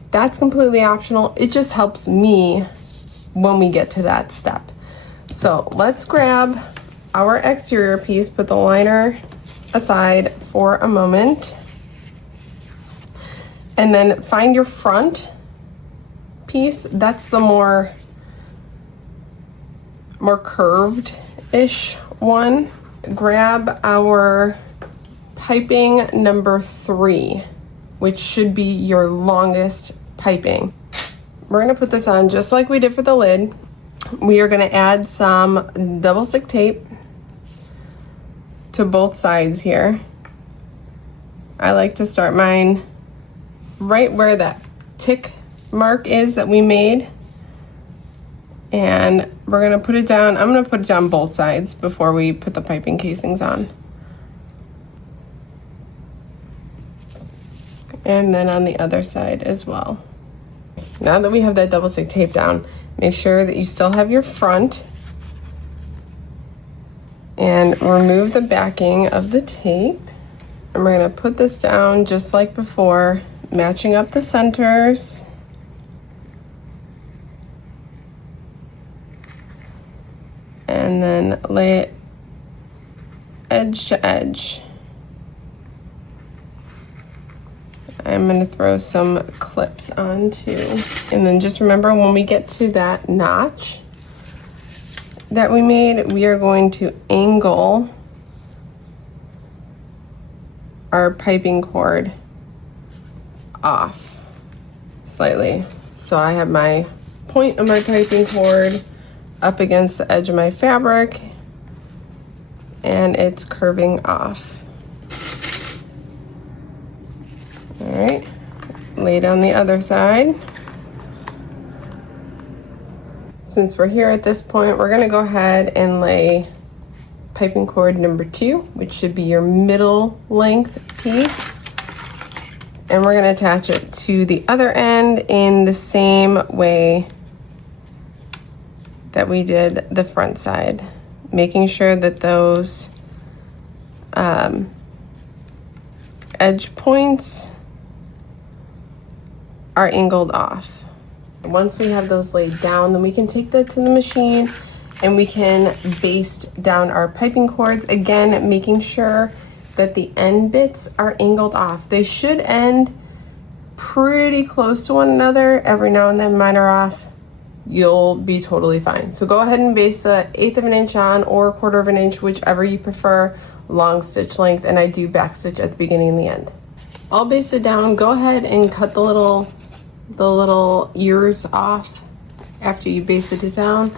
That's completely optional. It just helps me when we get to that step. So let's grab our exterior piece, put the liner aside for a moment, and then find your front piece. That's the more curved-ish one. Grab our piping number 3, which should be your longest piping. We're gonna put this on just like we did for the lid. We are gonna add some double stick tape to both sides here. I like to start mine right where that tick mark is that we made. And we're gonna put it down. I'm gonna put it down both sides before we put the piping casings on. And then on the other side as well. Now that we have that double stick tape down, make sure that you still have your front. And remove the backing of the tape. And we're gonna put this down just like before, matching up the centers. And then lay it edge to edge. I'm gonna throw some clips on too. And then just remember, when we get to that notch that we made, we are going to angle our piping cord off slightly. So I have my point of my piping cord up against the edge of my fabric and it's curving off. All right, lay down the other side. Since we're here at this point, we're gonna go ahead and lay piping cord number 2, which should be your middle length piece. And we're gonna attach it to the other end in the same way that we did the front side, making sure that those edge points are angled off. Once we have those laid down, then we can take that to the machine and we can baste down our piping cords, again making sure that the end bits are angled off. They should end pretty close to one another. Every now and then mine are off. You'll be totally fine. So go ahead and baste a 1/8 of an inch on, or 1/4 of an inch, whichever you prefer, long stitch length, and I do back stitch at the beginning and the end. All basted down, go ahead and cut the little ears off after you basted it down.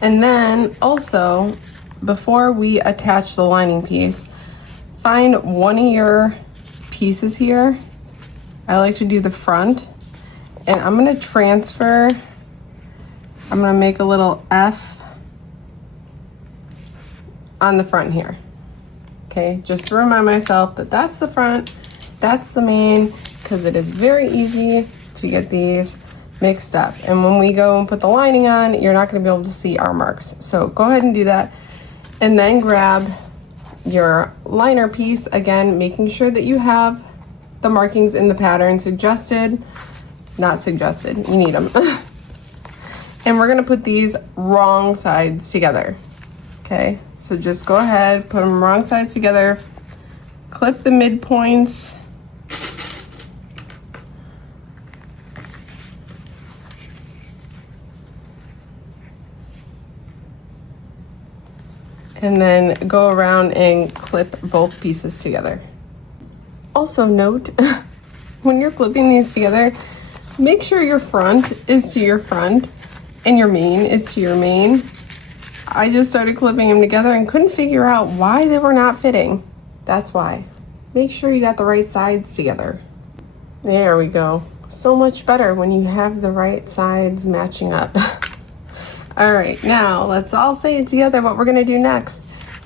And then also, before we attach the lining piece, find one of your pieces here. I like to do the front, and I'm gonna transfer, I'm gonna make a little F on the front here. Okay, just to remind myself that that's the front, that's the main, because it is very easy to get these mixed up. And when we go and put the lining on, you're not gonna be able to see our marks. So go ahead and do that. And then grab your liner piece, again, making sure that you have the markings in the pattern suggested, not suggested, you need them. And we're gonna put these wrong sides together. Okay, so just go ahead, put them wrong sides together, clip the midpoints, and then go around and clip both pieces together. Also note, when you're clipping these together, make sure your front is to your front and your main is to your main. I just started clipping them together and couldn't figure out why they were not fitting. That's why. Make sure you got the right sides together. There we go. So much better when you have the right sides matching up. All right, now let's all say it together what we're gonna do next.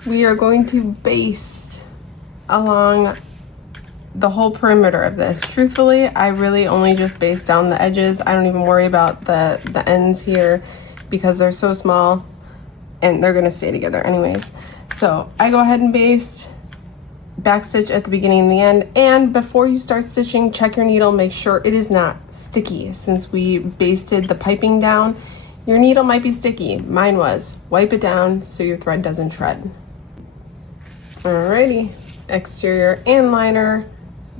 We are going to baste along the whole perimeter of this. Truthfully, I really only just baste down the edges. I don't even worry about the ends here because they're so small and they're gonna stay together anyways. So I go ahead and baste, backstitch at the beginning and the end, and before you start stitching, check your needle, make sure it is not sticky. Since we basted the piping down, your needle might be sticky. Mine was. Wipe it down so your thread doesn't shred. Alrighty, exterior and liner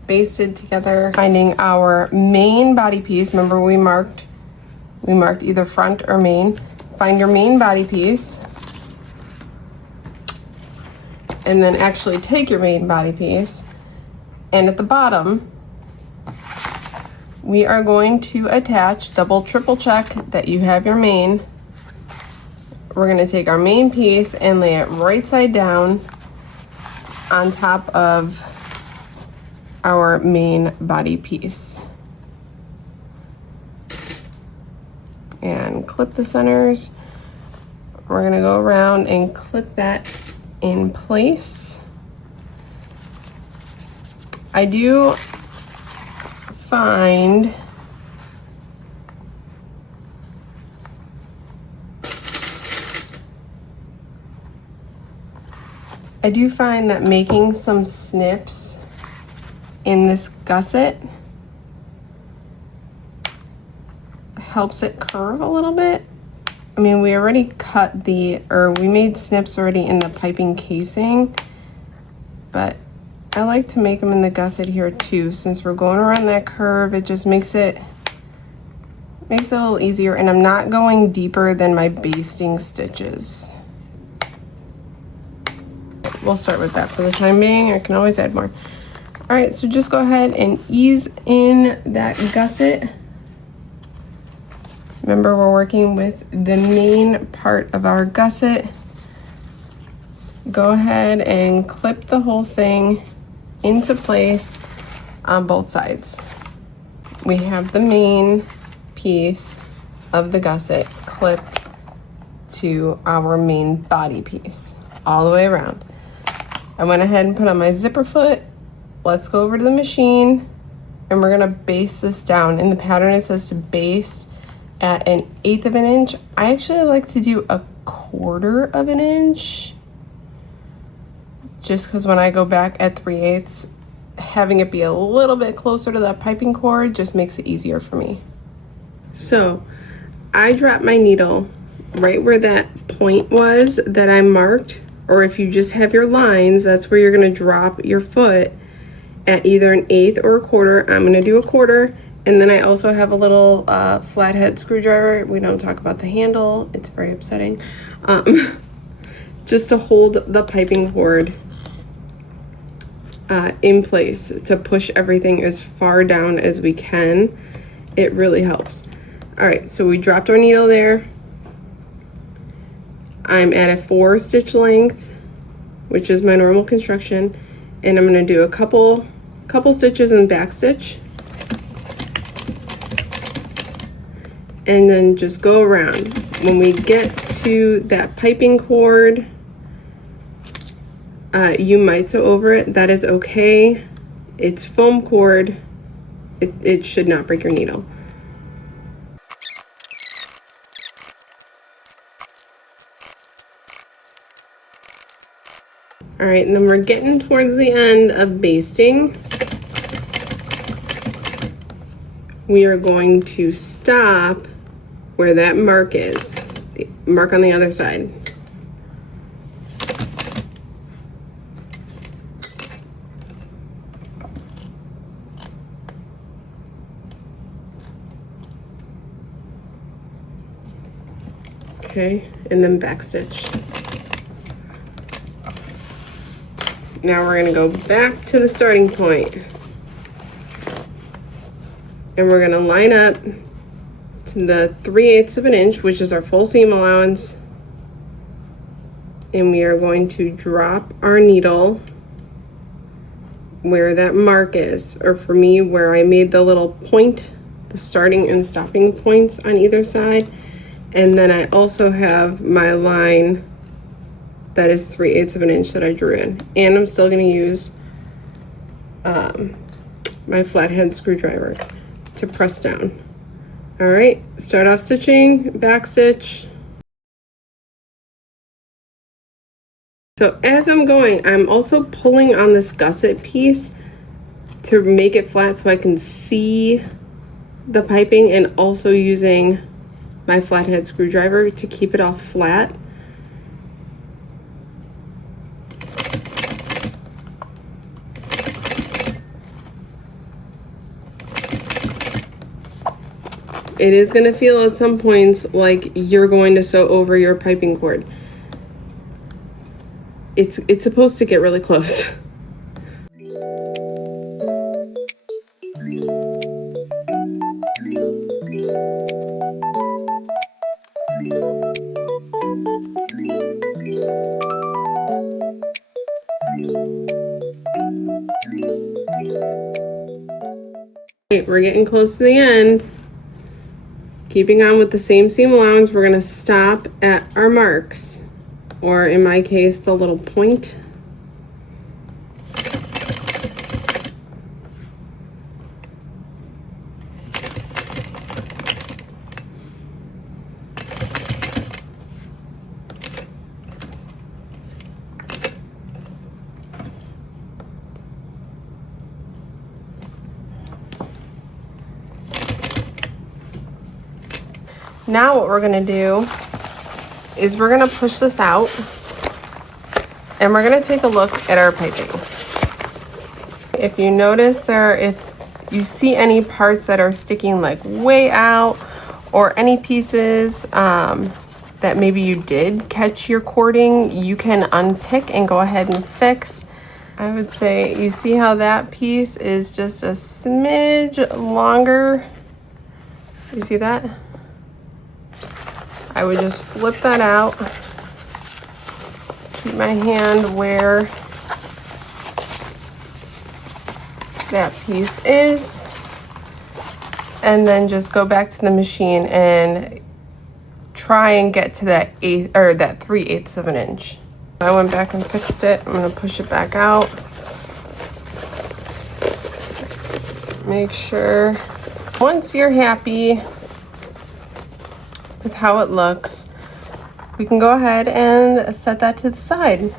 basted together. Finding our main body piece. Remember we marked either front or main. Find your main body piece. And then actually take your main body piece. And at the bottom, we are going to attach, double, triple check that you have your main. We're gonna take our main piece and lay it right side down on top of our main body piece. And clip the centers. We're gonna go around and clip that in place. I do find that making some snips in this gusset helps it curve a little bit. I mean, we already we made snips already in the piping casing, but I like to make them in the gusset here too. Since we're going around that curve, it just makes it a little easier, and I'm not going deeper than my basting stitches. We'll start with that for the time being. I can always add more. All right, so just go ahead and ease in that gusset. Remember, we're working with the main part of our gusset. Go ahead and clip the whole thing into place on both sides. We have the main piece of the gusset clipped to our main body piece all the way around. I went ahead and put on my zipper foot. Let's go over to the machine and we're gonna baste this down. In the pattern it says to baste at 1/8 of an inch. I actually like to do 1/4 of an inch, just because when I go back at 3/8, having it be a little bit closer to that piping cord just makes it easier for me. So I dropped my needle right where that point was that I marked, or if you just have your lines, that's where you're gonna drop your foot at either 1/8 or 1/4. I'm gonna do 1/4. And then I also have a little flathead screwdriver. We don't talk about the handle, it's very upsetting. Just to hold the piping cord in place, to push everything as far down as we can. It really helps. All right, so we dropped our needle there. I'm at a 4 stitch length, which is my normal construction. And I'm gonna do a couple stitches in back stitch. And then just go around. When we get to that piping cord, you might sew over it. That is okay. It's foam cord. It should not break your needle. All right, and then we're getting towards the end of basting. We are going to stop where that mark is, the mark on the other side. Okay, and then back stitch. Now we're gonna go back to the starting point. And we're gonna line up to the 3/8 of an inch, which is our full seam allowance. And we are going to drop our needle where that mark is, or for me, where I made the little point, the starting and stopping points on either side. And then I also have my line that is 3/8 of an inch that I drew in. And I'm still gonna use my flathead screwdriver to press down. All right, start off stitching, back stitch. So as I'm going, I'm also pulling on this gusset piece to make it flat so I can see the piping, and also using my flathead screwdriver to keep it all flat. It is going to feel at some points like you're going to sew over your piping cord. It's supposed to get really close. we're getting close to the end. Keeping on with the same seam allowance, we're gonna stop at our marks, or in my case, the little point. Now what we're gonna do is we're gonna push this out and we're gonna take a look at our piping. If you notice if you see any parts that are sticking like way out, or any pieces that maybe you did catch your cording, you can unpick and go ahead and fix. I would say, you see how that piece is just a smidge longer? You see that? I would just flip that out, keep my hand where that piece is, and then just go back to the machine and try and get to that 3/8 of an inch. I went back and fixed it. I'm gonna push it back out. Make sure, once you're happy with how it looks, we can go ahead and set that to the side.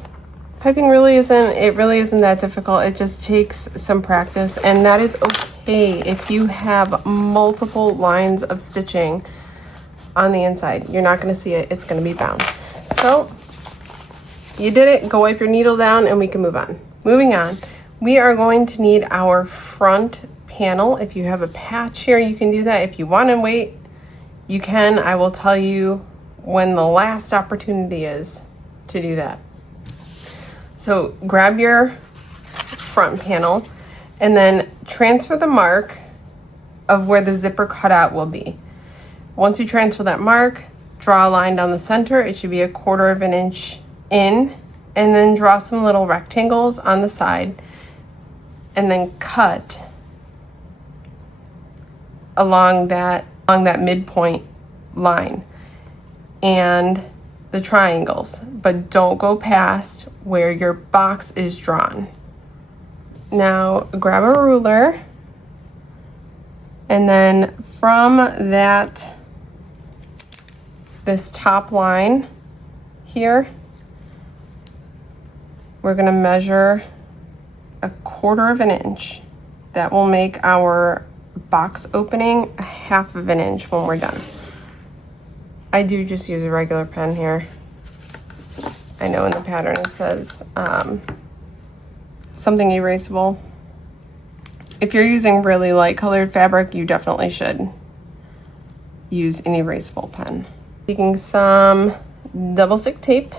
Piping really isn't that difficult. It just takes some practice, and that is okay if you have multiple lines of stitching on the inside. You're not going to see it. It's going to be bound. So you did it. Go wipe your needle down and we can move on. Moving on, we are going to need our front panel. If you have a patch here, you can do that. If you want to wait, you can. I will tell you when the last opportunity is to do that. So grab your front panel and then transfer the mark of where the zipper cutout will be. Once you transfer that mark, draw a line down the center. It should be 1/4 of an inch in, and then draw some little rectangles on the side, and then cut along that midpoint line and the triangles, but don't go past where your box is drawn. Now grab a ruler, and then from this top line here, we're gonna measure 1/4 of an inch. That will make our box opening 1/2 of an inch when we're done. I do just use a regular pen here. I know in the pattern it says something erasable. If you're using really light colored fabric, you definitely should use an erasable pen. Taking some double stick tape,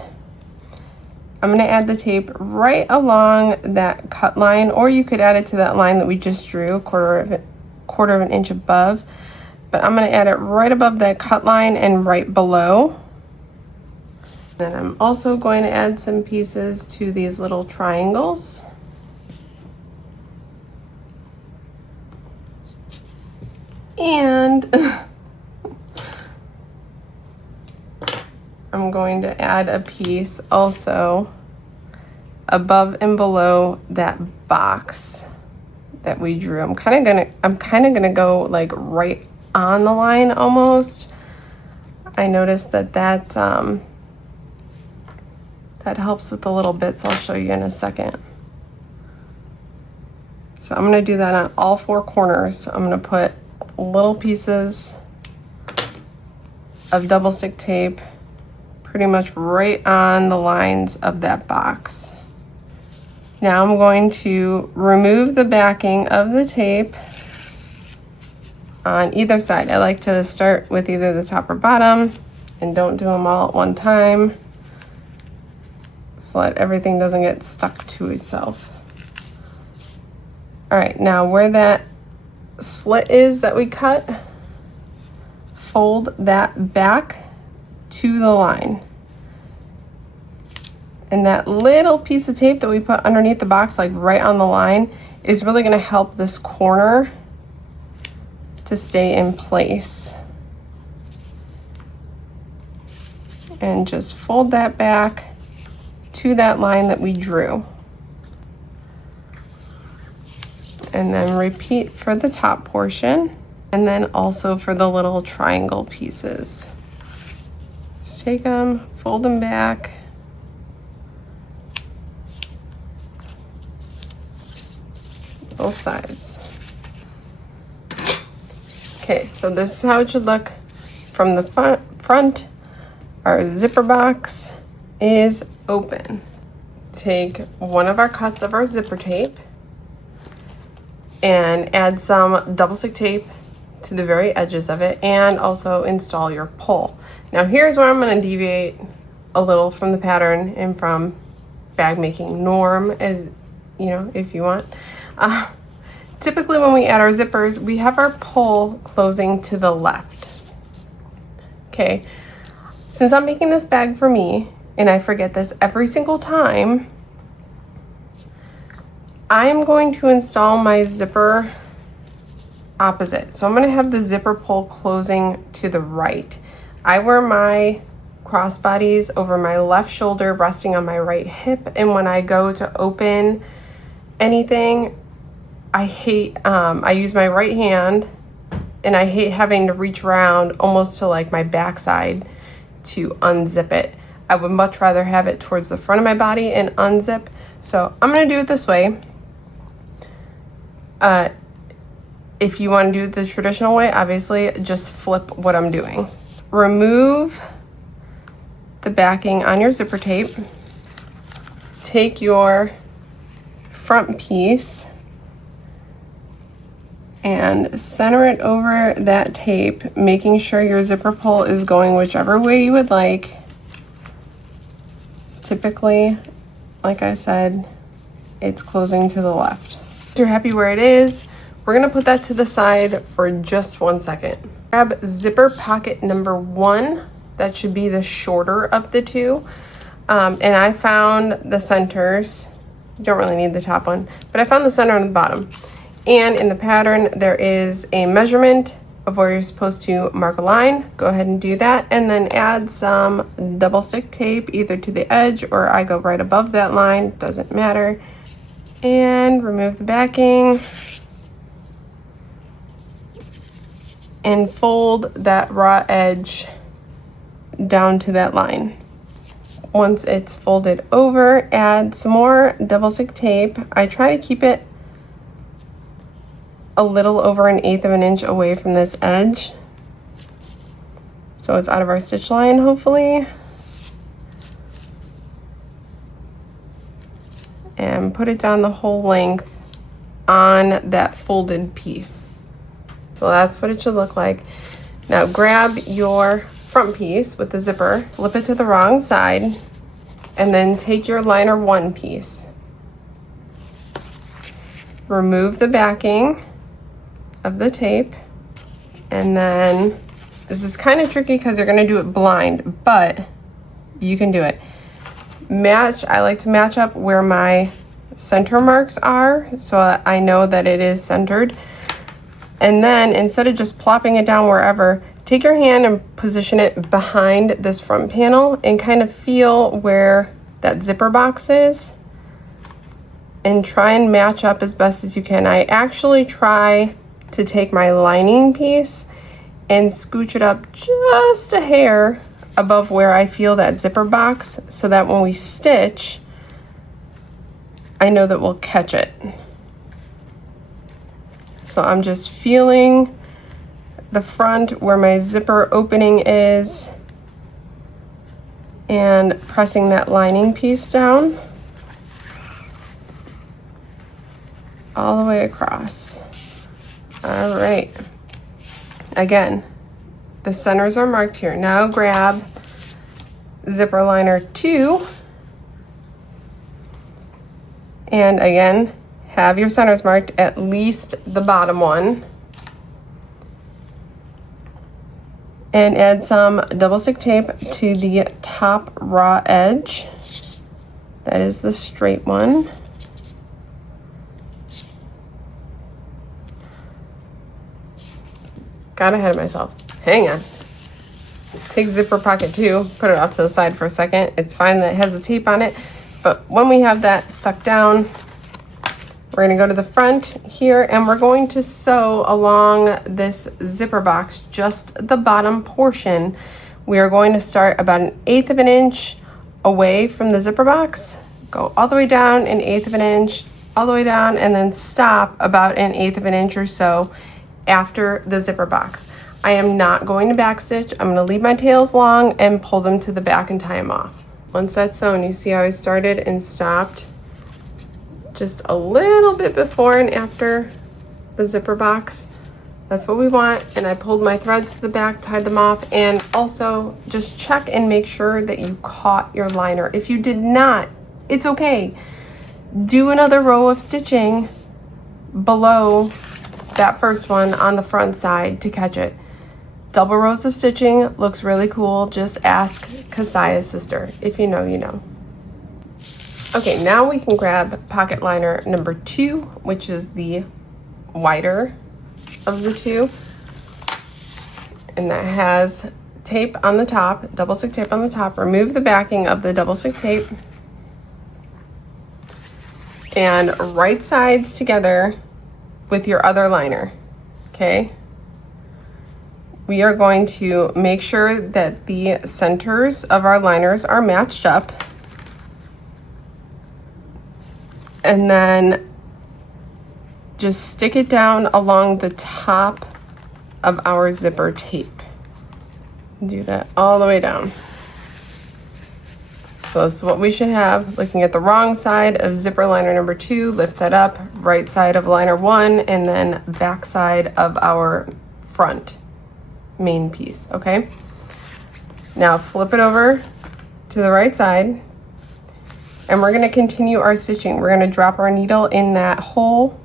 I'm going to add the tape right along that cut line, or you could add it to that line that we just drew, 1/4 of an inch above. But I'm going to add it right above that cut line and right below. Then I'm also going to add some pieces to these little triangles. And I'm going to add a piece also above and below that box that we drew. I'm kind of gonna go like right on the line almost. I noticed that helps with the little bits. I'll show you in a second. So I'm gonna do that on all 4 corners. So I'm gonna put little pieces of double stick tape pretty much right on the lines of that box. Now I'm going to remove the backing of the tape on either side. I like to start with either the top or bottom, and don't do them all at one time, so that everything doesn't get stuck to itself. All right, now where that slit is that we cut, fold that back to the line. And that little piece of tape that we put underneath the box, like right on the line, is really gonna help this corner to stay in place. And just fold that back to that line that we drew. And then repeat for the top portion, and then also for the little triangle pieces. Just take them, fold them back. Both sides. Okay, so this is how it should look from the front. Our zipper box is open. Take one of our cuts of our zipper tape and add some double stick tape to the very edges of it, and also install your pole. Now here's where I'm going to deviate a little from the pattern and from bag making norm, as you know, if you want. Typically when we add our zippers, we have our pole closing to the left. Okay, since I'm making this bag for me, and I forget this every single time, I am going to install my zipper opposite. So I'm going to have the zipper pole closing to the right. I wear my crossbodies over my left shoulder, resting on my right hip, and when I go to open anything, I use my right hand, and I hate having to reach around almost to like my backside to unzip it. I would much rather have it towards the front of my body and unzip. So I'm going to do it this way. If you want to do it the traditional way, obviously just flip what I'm doing. Remove the backing on your zipper tape. Take your front piece and center it over that tape, making sure your zipper pull is going whichever way you would like. Typically, like I said, it's closing to the left. If you're happy where it is, we're gonna put that to the side for just 1 second. Grab zipper pocket number 1. That should be the shorter of the two. And I found the centers. You don't really need the top one, but I found the center and the bottom. And in the pattern, there is a measurement of where you're supposed to mark a line. Go ahead and do that, and then add some double stick tape either to the edge, or I go right above that line, doesn't matter. And remove the backing and fold that raw edge down to that line. Once it's folded over, add some more double stick tape. I try to keep it a little over 1/8 of an inch away from this edge, so it's out of our stitch line, hopefully. And put it down the whole length on that folded piece. So that's what it should look like. Now grab your front piece with the zipper, flip it to the wrong side, and then take your liner 1 piece. Remove the backing of the tape, and then this is kind of tricky because you're going to do it blind, but you can do it. I like to match up where my center marks are, so I know that it is centered. And then instead of just plopping it down wherever, take your hand and position it behind this front panel and kind of feel where that zipper box is, and try and match up as best as you can. I actually try to take my lining piece and scooch it up just a hair above where I feel that zipper box, so that when we stitch, I know that we'll catch it. So I'm just feeling the front where my zipper opening is and pressing that lining piece down all the way across. All right. Again, the centers are marked here. Now grab zipper liner 2, and again, have your centers marked, at least the bottom one, and add some double stick tape to the top raw edge. That is the straight one. got ahead of myself. Hang on. Take zipper pocket 2, put it off to the side for a second. It's fine that it has the tape on it, but when we have that stuck down, we're going to go to the front here and we're going to sew along this zipper box, just the bottom portion. We are going to start about 1/8 of an inch away from the zipper box, go all the way down 1/8 of an inch, all the way down, and then stop about 1/8 of an inch or so after the zipper box. I am not going to backstitch. I'm going to leave my tails long and pull them to the back and tie them off. Once that's sewn, you see how I started and stopped just a little bit before and after the zipper box. That's what we want. And I pulled my threads to the back, tied them off, and also just check and make sure that you caught your liner. If you did not, it's okay. Do another row of stitching below that first one on the front side to catch it. Double rows of stitching looks really cool. Just ask Kasaya's sister. If you know, you know. Okay, now we can grab pocket liner number 2, which is the wider of the 2. And that has tape on the top, double stick tape on the top. Remove the backing of the double stick tape. And right sides together with your other liner, okay? We are going to make sure that the centers of our liners are matched up. And then just stick it down along the top of our zipper tape. Do that all the way down. So this is what we should have. Looking at the wrong side of zipper liner number 2, lift that up, right side of liner 1, and then back side of our front main piece, okay? Now flip it over to the right side, and we're gonna continue our stitching. We're gonna drop our needle in that hole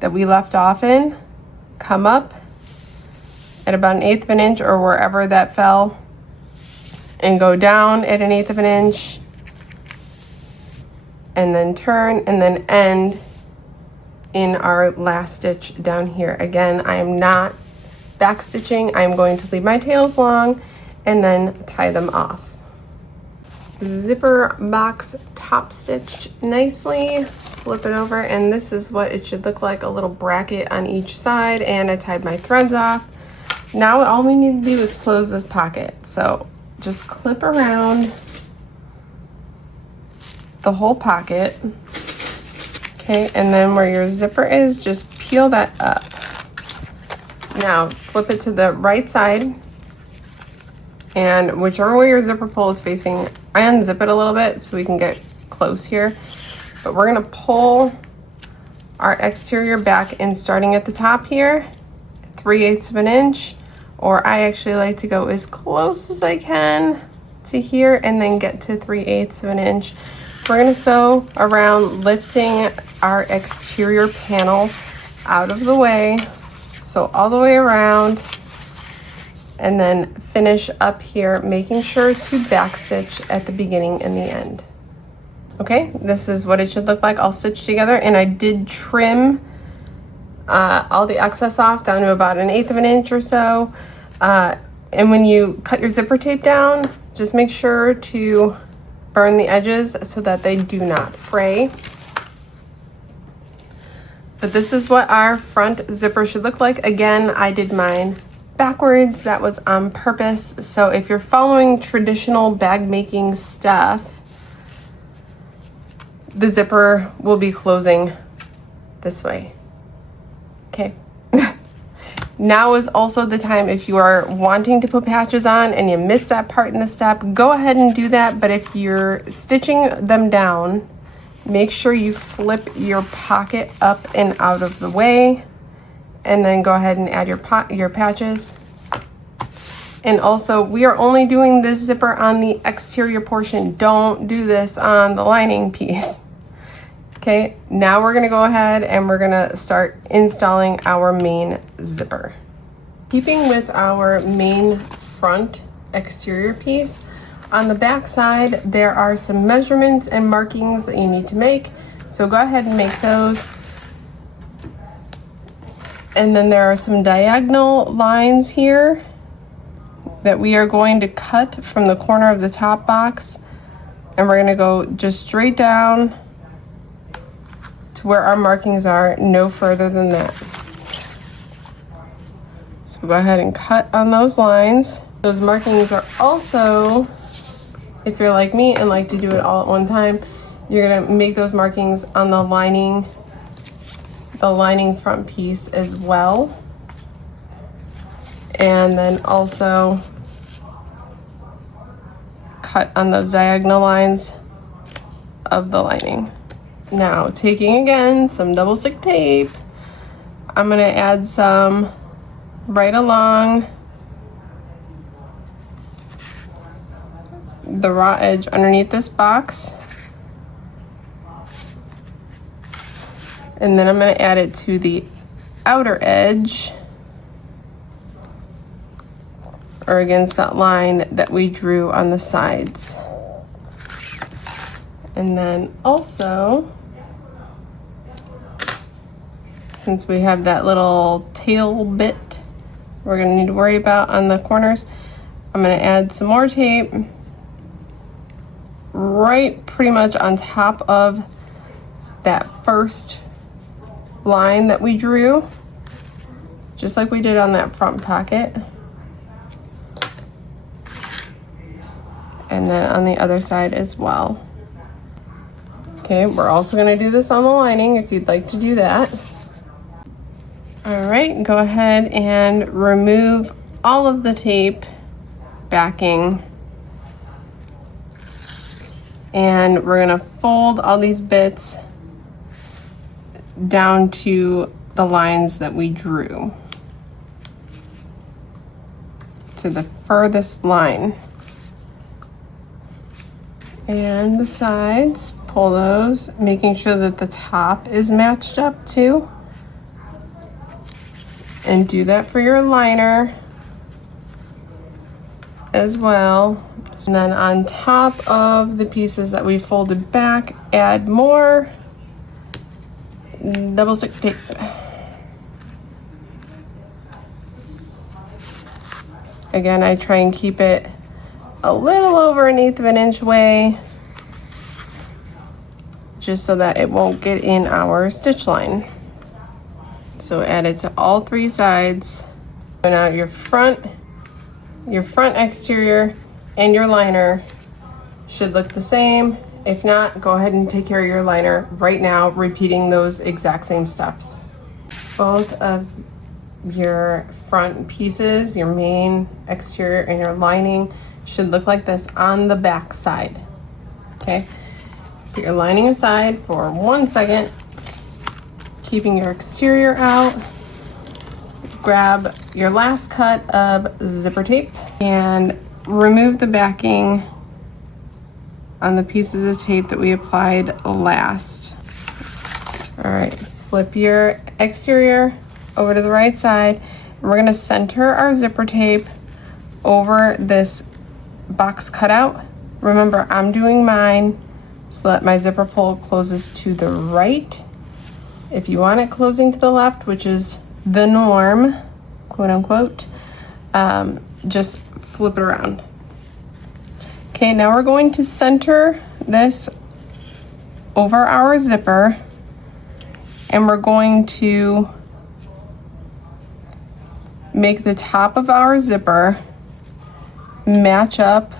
that we left off in, come up at about 1/8 of an inch or wherever that fell, and go down at 1/8 of an inch, and then turn, and then end in our last stitch down here. Again, I am not back stitching. I'm going to leave my tails long and then tie them off. Zipper box top stitched nicely, flip it over, and this is what it should look like, a little bracket on each side, and I tied my threads off. Now all we need to do is close this pocket. So just clip around the whole pocket, okay, and then where your zipper is, just peel that up. Now flip it to the right side, and whichever way your zipper pull is facing, I unzip it a little bit so we can get close here, but we're gonna pull our exterior back in, starting at the top here, 3/8 of an inch, or I actually like to go as close as I can to here and then get to 3/8 of an inch. We're gonna sew around, lifting our exterior panel out of the way, so all the way around, and then finish up here, making sure to backstitch at the beginning and the end. Okay, this is what it should look like all stitched together, and I did trim all the excess off down to about 1/8 of an inch or so. And when you cut your zipper tape down, just make sure to burn the edges so that they do not fray. But this is what our front zipper should look like. Again, I did mine backwards. That was on purpose. So if you're following traditional bag making stuff, the zipper will be closing this way. Okay. Now is also the time, if you are wanting to put patches on and you missed that part in the step, go ahead and do that. But if you're stitching them down, make sure you flip your pocket up and out of the way, and then go ahead and add your patches. And also, we are only doing this zipper on the exterior portion. Don't do this on the lining piece. Okay, now we're gonna go ahead and we're gonna start installing our main zipper. Keeping with our main front exterior piece, on the back side, there are some measurements and markings that you need to make. So go ahead and make those. And then there are some diagonal lines here that we are going to cut from the corner of the top box, and we're going to go just straight down to where our markings are, no further than that. So go ahead and cut on those lines. Those markings are also, if you're like me and like to do it all at one time, you're going to make those markings on the lining front piece as well. And then also cut on those diagonal lines of the lining. Now, taking again some double stick tape, I'm going to add some right along the raw edge underneath this box. And then I'm going to add it to the outer edge, or against that line that we drew on the sides. And then also, since we have that little tail bit we're going to need to worry about on the corners, I'm going to add some more tape right pretty much on top of that first line that we drew, just like we did on that front pocket. And then on the other side as well. Okay, we're also going to do this on the lining if you'd like to do that. All right, go ahead and remove all of the tape backing. And we're going to fold all these bits down to the lines that we drew, to the furthest line. And the sides, pull those, making sure that the top is matched up too. And do that for your liner as well. And then on top of the pieces that we folded back, add more double stick tape. Again, I try and keep it a little over 1/8 of an inch away, just so that it won't get in our stitch line. So add it to all 3 sides. So now your front exterior and your liner should look the same. If not, go ahead and take care of your liner right now, repeating those exact same steps. Both of your front pieces, your main, exterior, and your lining should look like this on the back side. Okay, put your lining aside for 1 second, keeping your exterior out. Grab your last cut of zipper tape and remove the backing on the pieces of tape that we applied last. All right, flip your exterior over to the right side, and we're going to center our zipper tape over this box cutout. Remember, I'm doing mine so that my zipper pull closes to the right. If you want it closing to the left, which is the norm, quote unquote, just flip it around. Okay, now we're going to center this over our zipper, and we're going to make the top of our zipper match up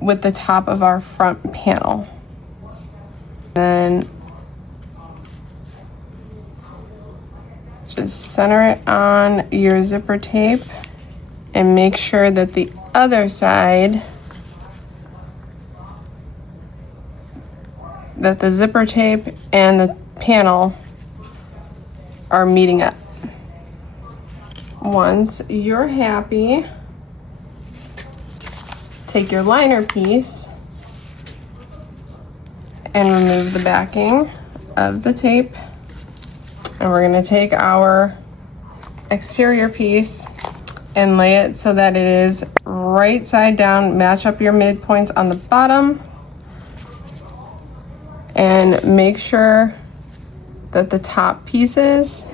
with the top of our front panel. Then just center it on your zipper tape and make sure that the other side, that the zipper tape and the panel are meeting up. Once you're happy, take your liner piece and remove the backing of the tape, and we're going to take our exterior piece and lay it so that it is right side down. Match up your midpoints on the bottom and make sure that the top pieces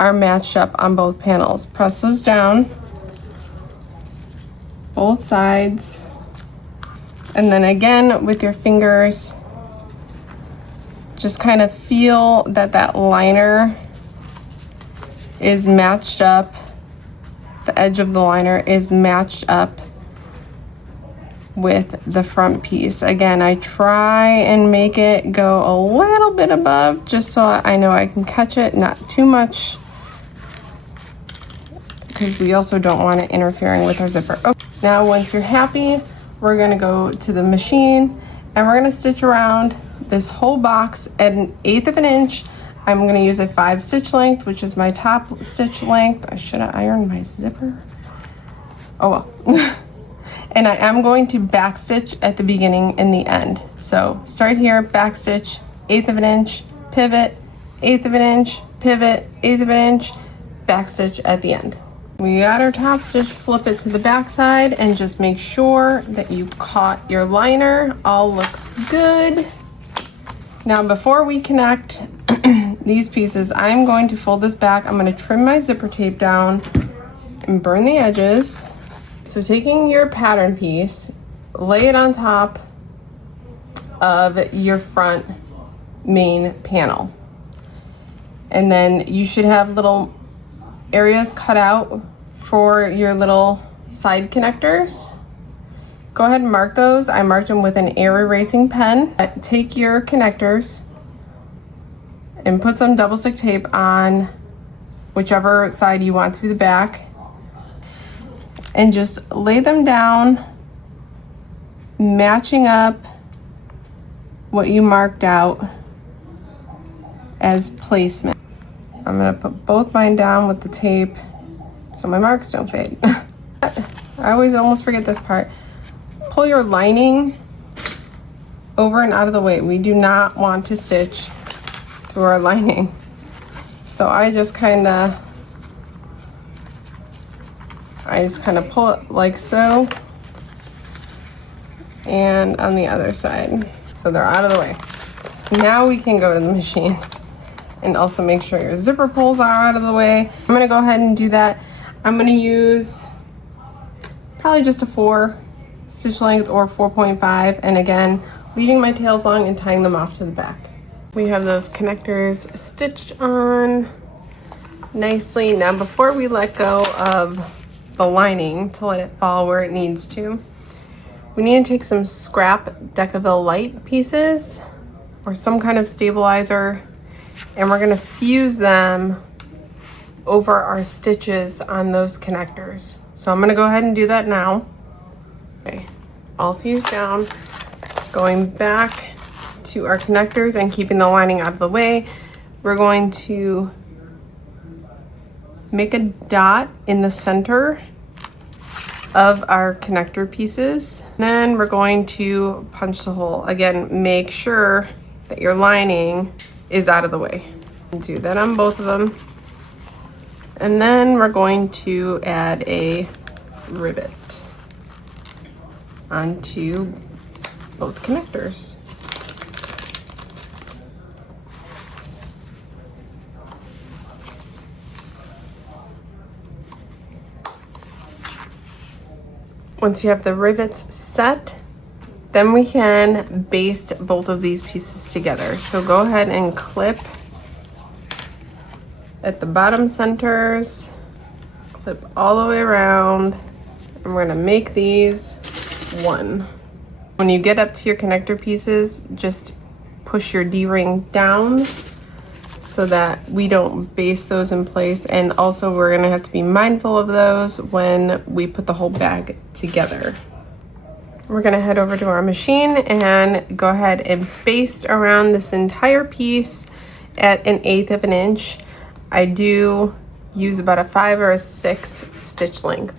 are matched up on both panels. Press those down, both sides, and then again with your fingers, just kind of feel that that liner is matched up. The edge of the liner is matched up with the front piece. Again, I try and make it go a little bit above just so I know I can catch it, not too much, because we also don't want it interfering with our zipper. Okay. Now once you're happy, we're gonna go to the machine and we're gonna stitch around this whole box at 1/8 of an inch. I'm gonna use a 5 stitch length, which is my top stitch length. I should have ironed my zipper. Oh well. And I am going to back stitch at the beginning and the end. So start here, back stitch, 1/8 of an inch, pivot, 1/8 of an inch, pivot, 1/8 of an inch, back stitch at the end. We got our top stitch, flip it to the back side and just make sure that you caught your liner. All looks good. Now before we connect these pieces, I'm going to fold this back. I'm going to trim my zipper tape down and burn the edges. So taking your pattern piece, lay it on top of your front main panel. And then you should have little areas cut out for your little side connectors. Go ahead and mark those. I marked them with an air erasing pen. Take your connectors and put some double stick tape on whichever side you want to be the back, and just lay them down, matching up what you marked out as placement. I'm gonna put both mine down with the tape so my marks don't fade. I always almost forget this part. Pull your lining over and out of the way. We do not want to stitch through our lining. So I just kind of pull it like so, and on the other side, so they're out of the way. Now we can go to the machine and also make sure your zipper pulls are out of the way. I'm gonna go ahead and do that. I'm gonna use probably just a 4 stitch length or 4.5, and again, leaving my tails long and tying them off to the back. We have those connectors stitched on nicely. Now before we let go of the lining to let it fall where it needs to, we need to take some scrap Decaville light pieces or some kind of stabilizer, and we're going to fuse them over our stitches on those connectors. So I'm going to go ahead and do that now. Okay, all fused down, going back to our connectors and keeping the lining out of the way. We're going to make a dot in the center of our connector pieces. Then we're going to punch the hole. Again, make sure that your lining is out of the way. Do that on both of them. And then we're going to add a rivet onto both connectors. Once you have the rivets set, then we can baste both of these pieces together. So go ahead and clip at the bottom centers, clip all the way around, and we're gonna make these one. When you get up to your connector pieces, just push your D-ring down so that we don't baste those in place. And also we're gonna have to be mindful of those when we put the whole bag together. We're gonna head over to our machine and go ahead and baste around this entire piece at 1/8 of an inch. I do use about a 5 or a 6 stitch length.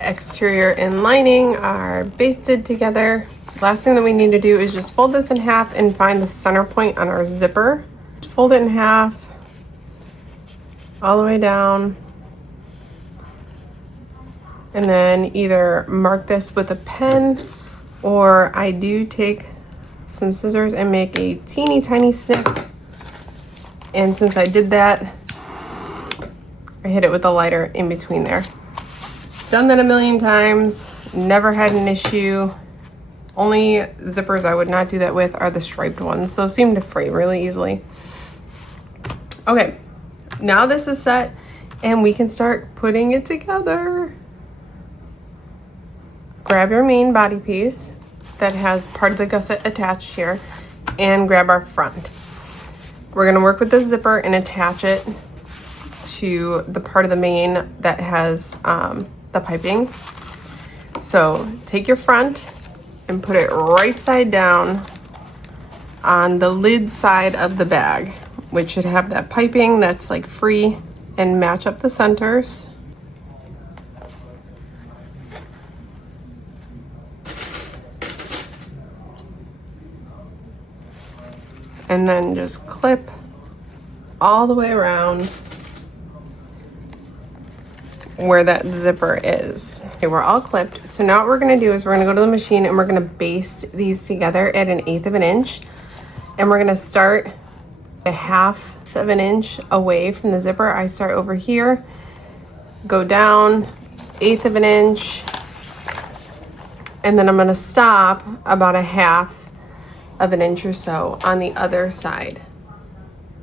Exterior and lining are basted together. Last thing that we need to do is just fold this in half and find the center point on our zipper. Fold it in half, all the way down, and then either mark this with a pen, or I do take some scissors and make a teeny tiny snip. And since I did that I hit it with a lighter in between there. Done that a million times, never had an issue. Only zippers I would not do that with are the striped ones. Those seem to fray really easily. Okay, now this is set and we can start putting it together. Grab your main body piece that has part of the gusset attached here and grab our front. We're gonna work with the zipper and attach it to the part of the main that has the piping. So take your front and put it right side down on the lid side of the bag, which should have that piping that's like free, and match up the centers. And then just clip all the way around where that zipper is. Okay, we're all clipped. So now what we're gonna do is we're gonna go to the machine and we're gonna baste these together at 1/8 of an inch. And we're gonna start a 1/2 of an inch away from the zipper. I start over here, go down 1/8 of an inch, and then I'm gonna stop about a 1/2 of an inch or so on the other side.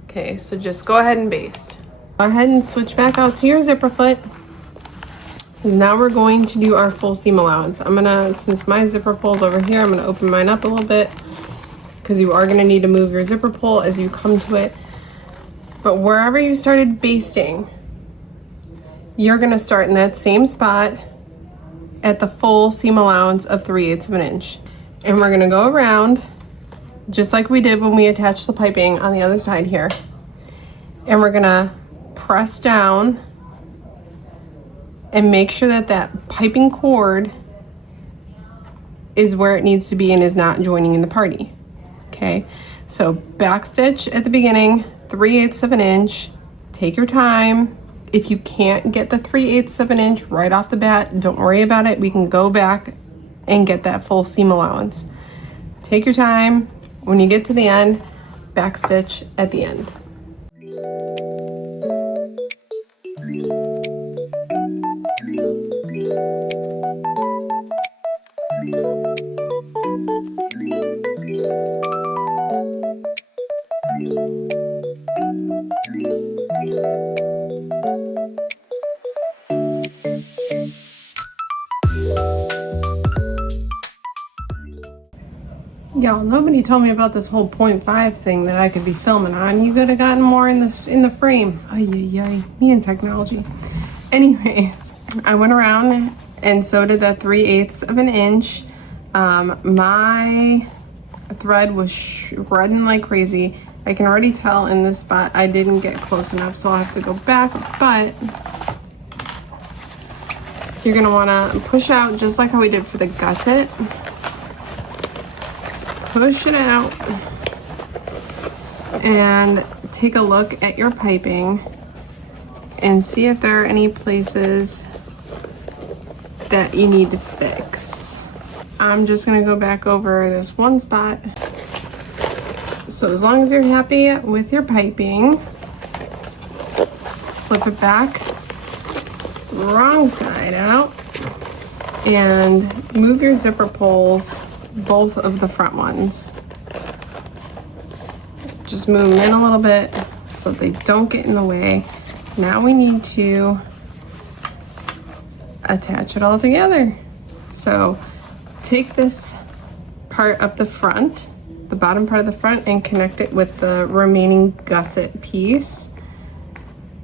Okay, so just go ahead and baste. Go ahead and switch back out to your zipper foot. Now we're going to do our full seam allowance. I'm gonna, since my zipper pull's over here, I'm gonna open mine up a little bit because you are gonna need to move your zipper pull as you come to it. But wherever you started basting, you're gonna start in that same spot at the full seam allowance of 3/8 of an inch. And we're gonna go around just like we did when we attached the piping on the other side here. And we're gonna press down and make sure that that piping cord is where it needs to be and is not joining in the party. Okay, so back stitch at the beginning, 3/8 of an inch, take your time. If you can't get the 3/8 of an inch right off the bat, don't worry about it. We can go back and get that full seam allowance. Take your time. When you get to the end, back stitch at the end. Yo, nobody told me about this whole 0.5 thing that I could be filming on. You could have gotten more in the frame. Ay, ay, ay. Me and technology. Anyways, I went around and so did that 3/8 of an inch. My thread was shredding like crazy. I can already tell in this spot I didn't get close enough, so I'll have to go back. But you're gonna wanna push out just like how we did for the gusset. Push it out and take a look at your piping and see if there are any places that you need to fix. I'm just gonna go back over this one spot. So as long as you're happy with your piping, flip it back, wrong side out, and move your zipper pulls, both of the front ones. Just move them in a little bit so they don't get in the way. Now we need to attach it all together. So take this part up the front, the bottom part of the front, and connect it with the remaining gusset piece.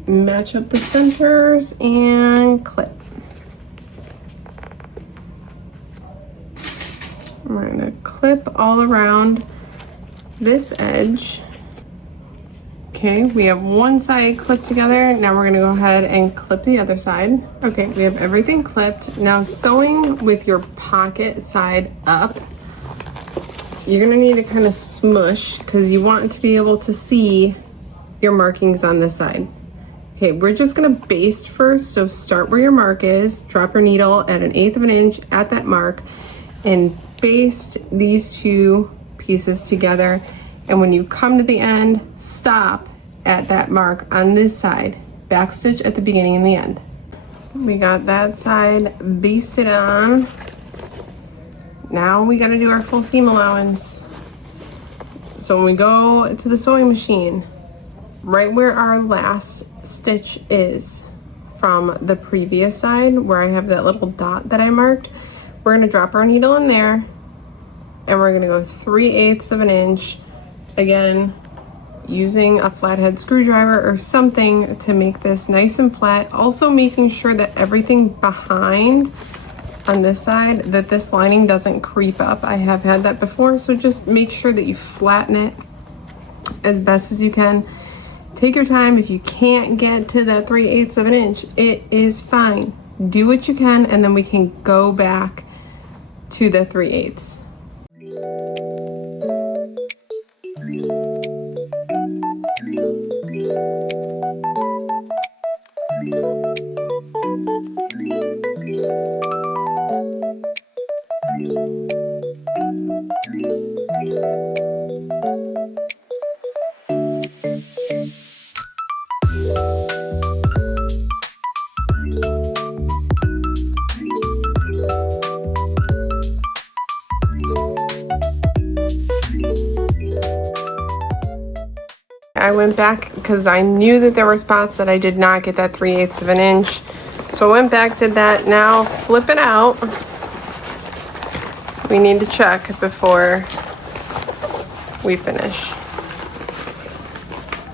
Match up the centers and clip. We're gonna clip all around this edge. Okay, we have one side clipped together. Now we're gonna go ahead and clip the other side. Okay, we have everything clipped. Now sewing with your pocket side up, you're gonna need to kind of smush because you want to be able to see your markings on this side. Okay, we're just gonna baste first. So start where your mark is, drop your needle at 1/8 of an inch at that mark, and baste these two pieces together. And when you come to the end, stop at that mark on this side. backstitch at the beginning and the end. We got that side basted on. Now we got to do our full seam allowance. So when we go to the sewing machine, right where our last stitch is from the previous side, where I have that little dot that I marked, we're going to drop our needle in there, and we're going to go 3/8 of an inch, again using a flathead screwdriver or something to make this nice and flat. Also making sure that everything behind on this side, that this lining doesn't creep up. I have had that before, so just make sure that you flatten it as best as you can. Take your time. If you can't get to that 3/8 of an inch, it is fine. Do what you can, and then we can go back to the 3/8. I went back because I knew that there were spots that I did not get that 3/8 of an inch. So I went back, did that. Now flip it out. We need to check before we finish.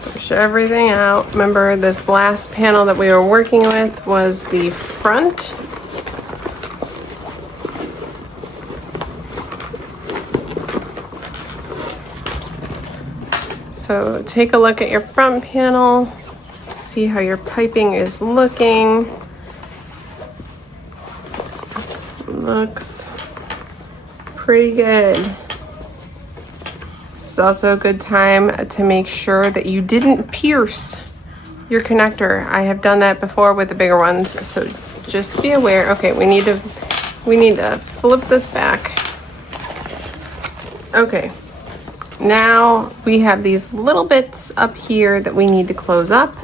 Push everything out. Remember, this last panel that we were working with was the front. So take a look at your front panel, see how your piping is looking. Looks pretty good. This is also a good time to make sure that you didn't pierce your connector. I have done that before with the bigger ones, so just be aware. Okay, we need to flip this back. Okay. Now we have these little bits up here that we need to close up.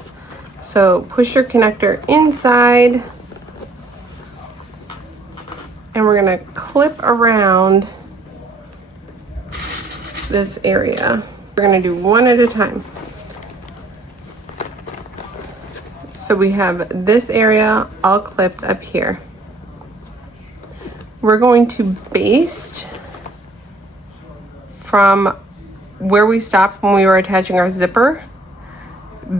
So push your connector inside, and we're gonna clip around this area. We're gonna do one at a time. So we have this area all clipped up here. We're going to baste from where we stopped when we were attaching our zipper,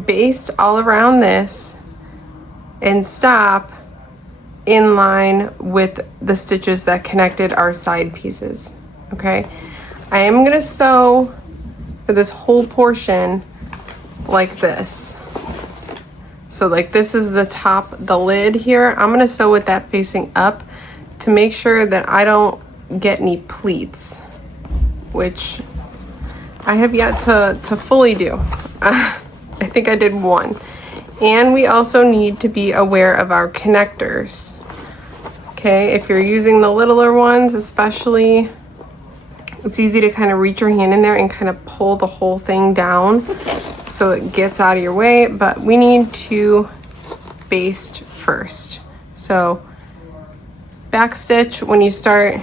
baste all around this, and stop in line with the stitches that connected our side pieces. Okay, I am gonna sew for this whole portion like this. So like this is the top, the lid here. I'm gonna sew with that facing up to make sure that I don't get any pleats, which I have yet to fully do. I think I did one. And we also need to be aware of our connectors. Okay, if you're using the littler ones especially, it's easy to kind of reach your hand in there and kind of pull the whole thing down so it gets out of your way, but we need to baste first. So back stitch when you start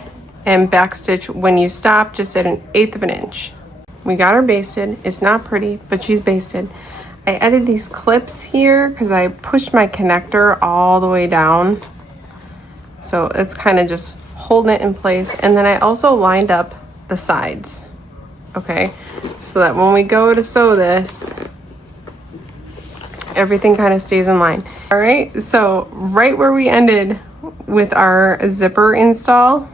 and back stitch when you stop, just at 1/8 of an inch. We got her basted. It's not pretty, but she's basted. I added these clips here because I pushed my connector all the way down. So it's kind of just holding it in place. And then I also lined up the sides, okay? So that when we go to sew this, everything kind of stays in line. All right, so right where we ended with our zipper install,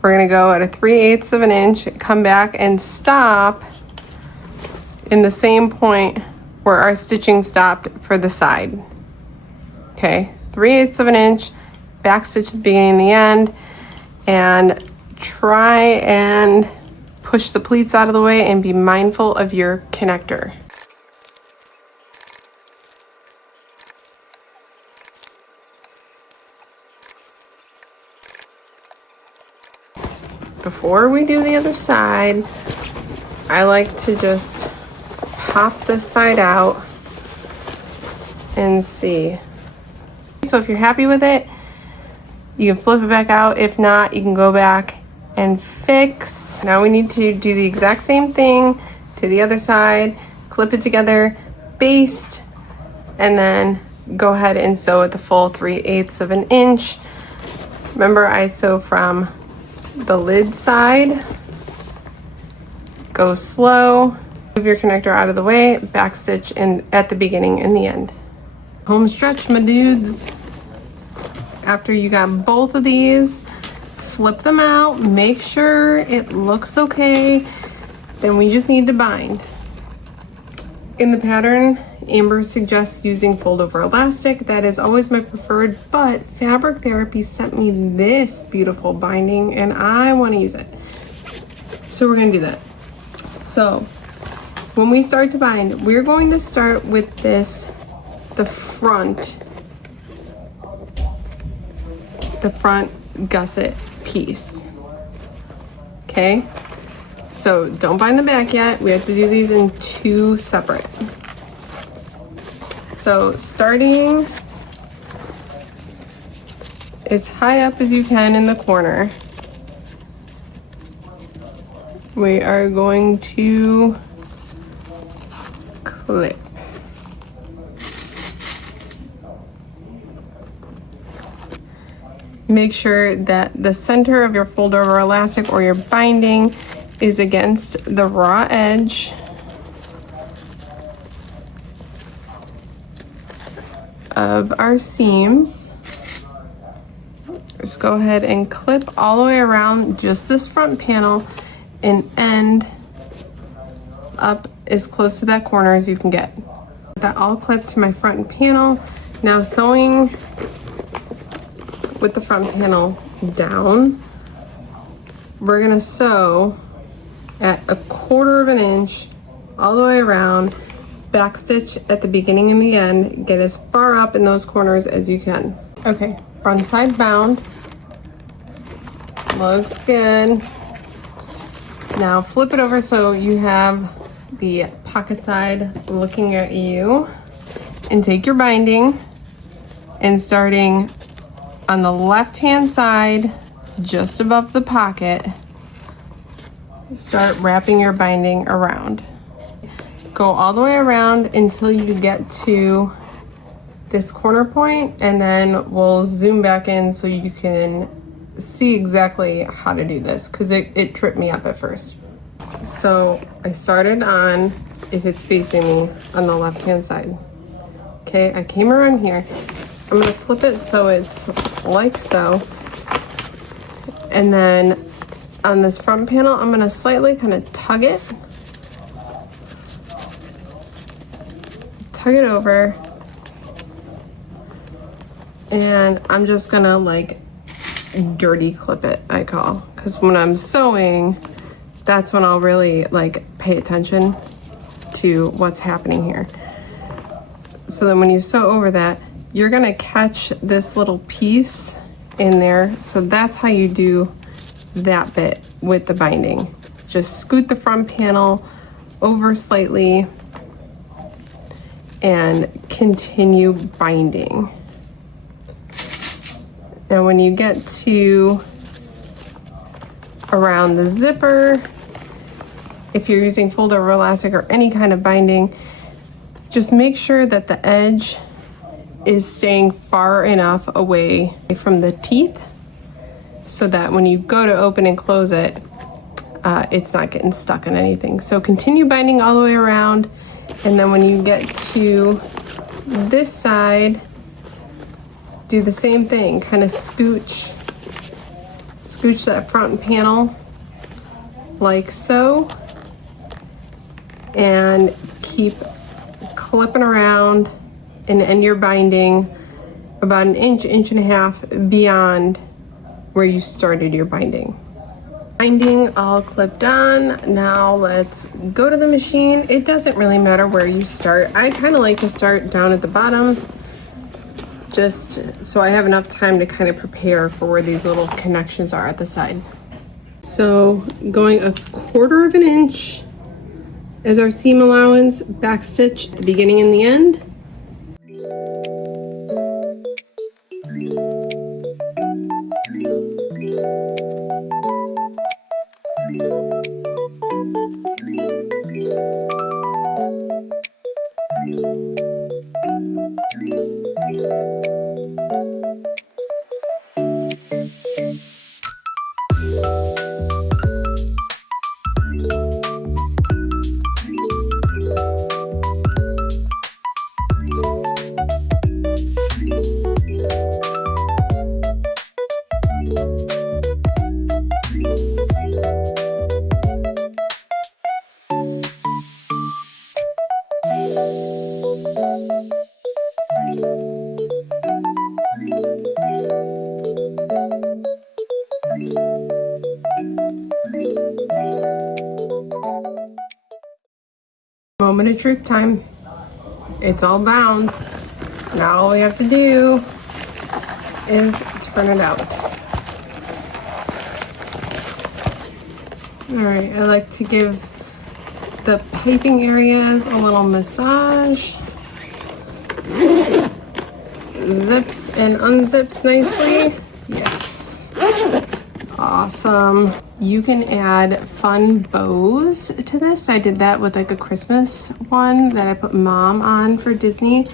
we're gonna go at 3/8 of an inch, come back and stop in the same point where our stitching stopped for the side. Okay, 3/8 of an inch, back stitch at the beginning and the end, and try and push the pleats out of the way and be mindful of your connector. Before we do the other side, I like to just pop this side out and see. So if you're happy with it, you can flip it back out. If not, you can go back and fix. Now we need to do the exact same thing to the other side, clip it together, baste, and then go ahead and sew it the full 3/8 of an inch. Remember, I sew from the lid side. Go slow. Move your connector out of the way, back stitch in at the beginning and the end. Home stretch, my dudes. After you got both of these, flip them out, make sure it looks okay. Then we just need to bind. In the pattern, Amber suggests using fold over elastic. That is always my preferred, but Fabric Therapy sent me this beautiful binding and I want to use it. So we're going to do that. So when we start to bind, we're going to start with this, the front gusset piece. Okay, so don't bind the back yet. We have to do these in two separate. So starting as high up as you can in the corner, we are going to clip. Make sure that the center of your fold over elastic or your binding is against the raw edge of our seams. Just go ahead and clip all the way around just this front panel and end up as close to that corner as you can get. That all clipped to my front panel. Now sewing with the front panel down, we're gonna sew at 1/4 of an inch all the way around, back stitch at the beginning and the end, get as far up in those corners as you can. Okay, front side bound, looks good. Now flip it over so you have the pocket side looking at you, and take your binding and starting on the left hand side just above the pocket, start wrapping your binding around. Go all the way around until you get to this corner point, and then we'll zoom back in so you can see exactly how to do this, because it tripped me up at first. So I started on, if it's facing me, on the left hand side. Okay, I came around here. I'm gonna flip it so it's like so. And then on this front panel, I'm gonna slightly kind of tug it over, and I'm just gonna like dirty clip it, I call, because when I'm sewing, that's when I'll really like pay attention to what's happening here. So then when you sew over that, you're gonna catch this little piece in there. So that's how you do that bit with the binding. Just scoot the front panel over slightly and continue binding. Now when you get to around the zipper, if you're using fold over elastic or any kind of binding, just make sure that the edge is staying far enough away from the teeth so that when you go to open and close it, it's not getting stuck on anything. So continue binding all the way around, and then when you get to this side, do the same thing, kind of scooch that front panel like so, and keep clipping around and end your binding about an inch, inch and a half beyond where you started your binding. Binding all clipped on. Now let's go to the machine. It doesn't really matter where you start. I kind of like to start down at the bottom, just so I have enough time to kind of prepare for where these little connections are at the side. So going 1/4 of an inch as our seam allowance, backstitch at the beginning and the end. Moment of truth time. It's all bound. Now all we have to do is turn it out. Alright, I like to give the piping areas a little massage. Zips and unzips nicely. Yes. Awesome. You can add fun bows to this. I did that with like a Christmas one that I put mom on for Disney.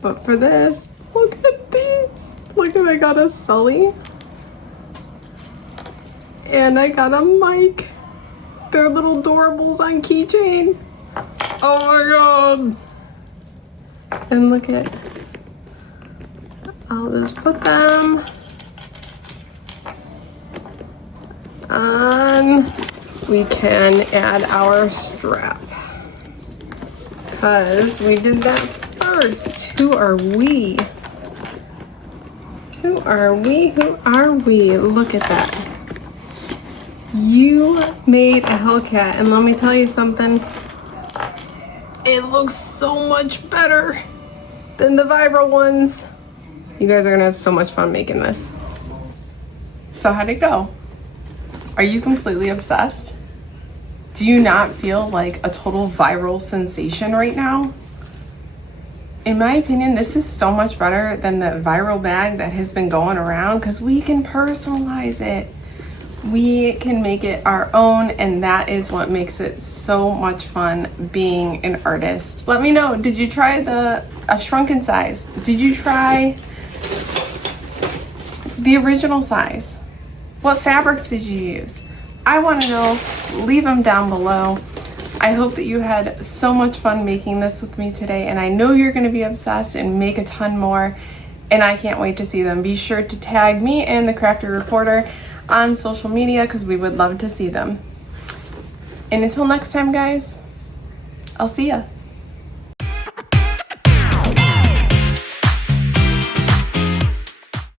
But for this, look at these. Look, I got a Sully. And I got a mic. They're little doorables on keychain. Oh my god. And look at, I'll just put them on. We can add our strap because we did that first. Who are we? Who are we? Who are we? Look at that. You made a Hellcat, and let me tell you something. It looks so much better than the viral ones. You guys are gonna have so much fun making this. So how'd it go? Are you completely obsessed? Do you not feel like a total viral sensation right now? In my opinion, this is so much better than the viral bag that has been going around because we can personalize it. We can make it our own, and that is what makes it so much fun being an artist. Let me know, did you try a shrunken size? Did you try the original size? What fabrics did you use? I want to know. Leave them down below. I hope that you had so much fun making this with me today, and I know you're going to be obsessed and make a ton more, and I can't wait to see them. Be sure to tag me and the Crafty Reporter on social media because we would love to see them. And until next time, guys, I'll see ya.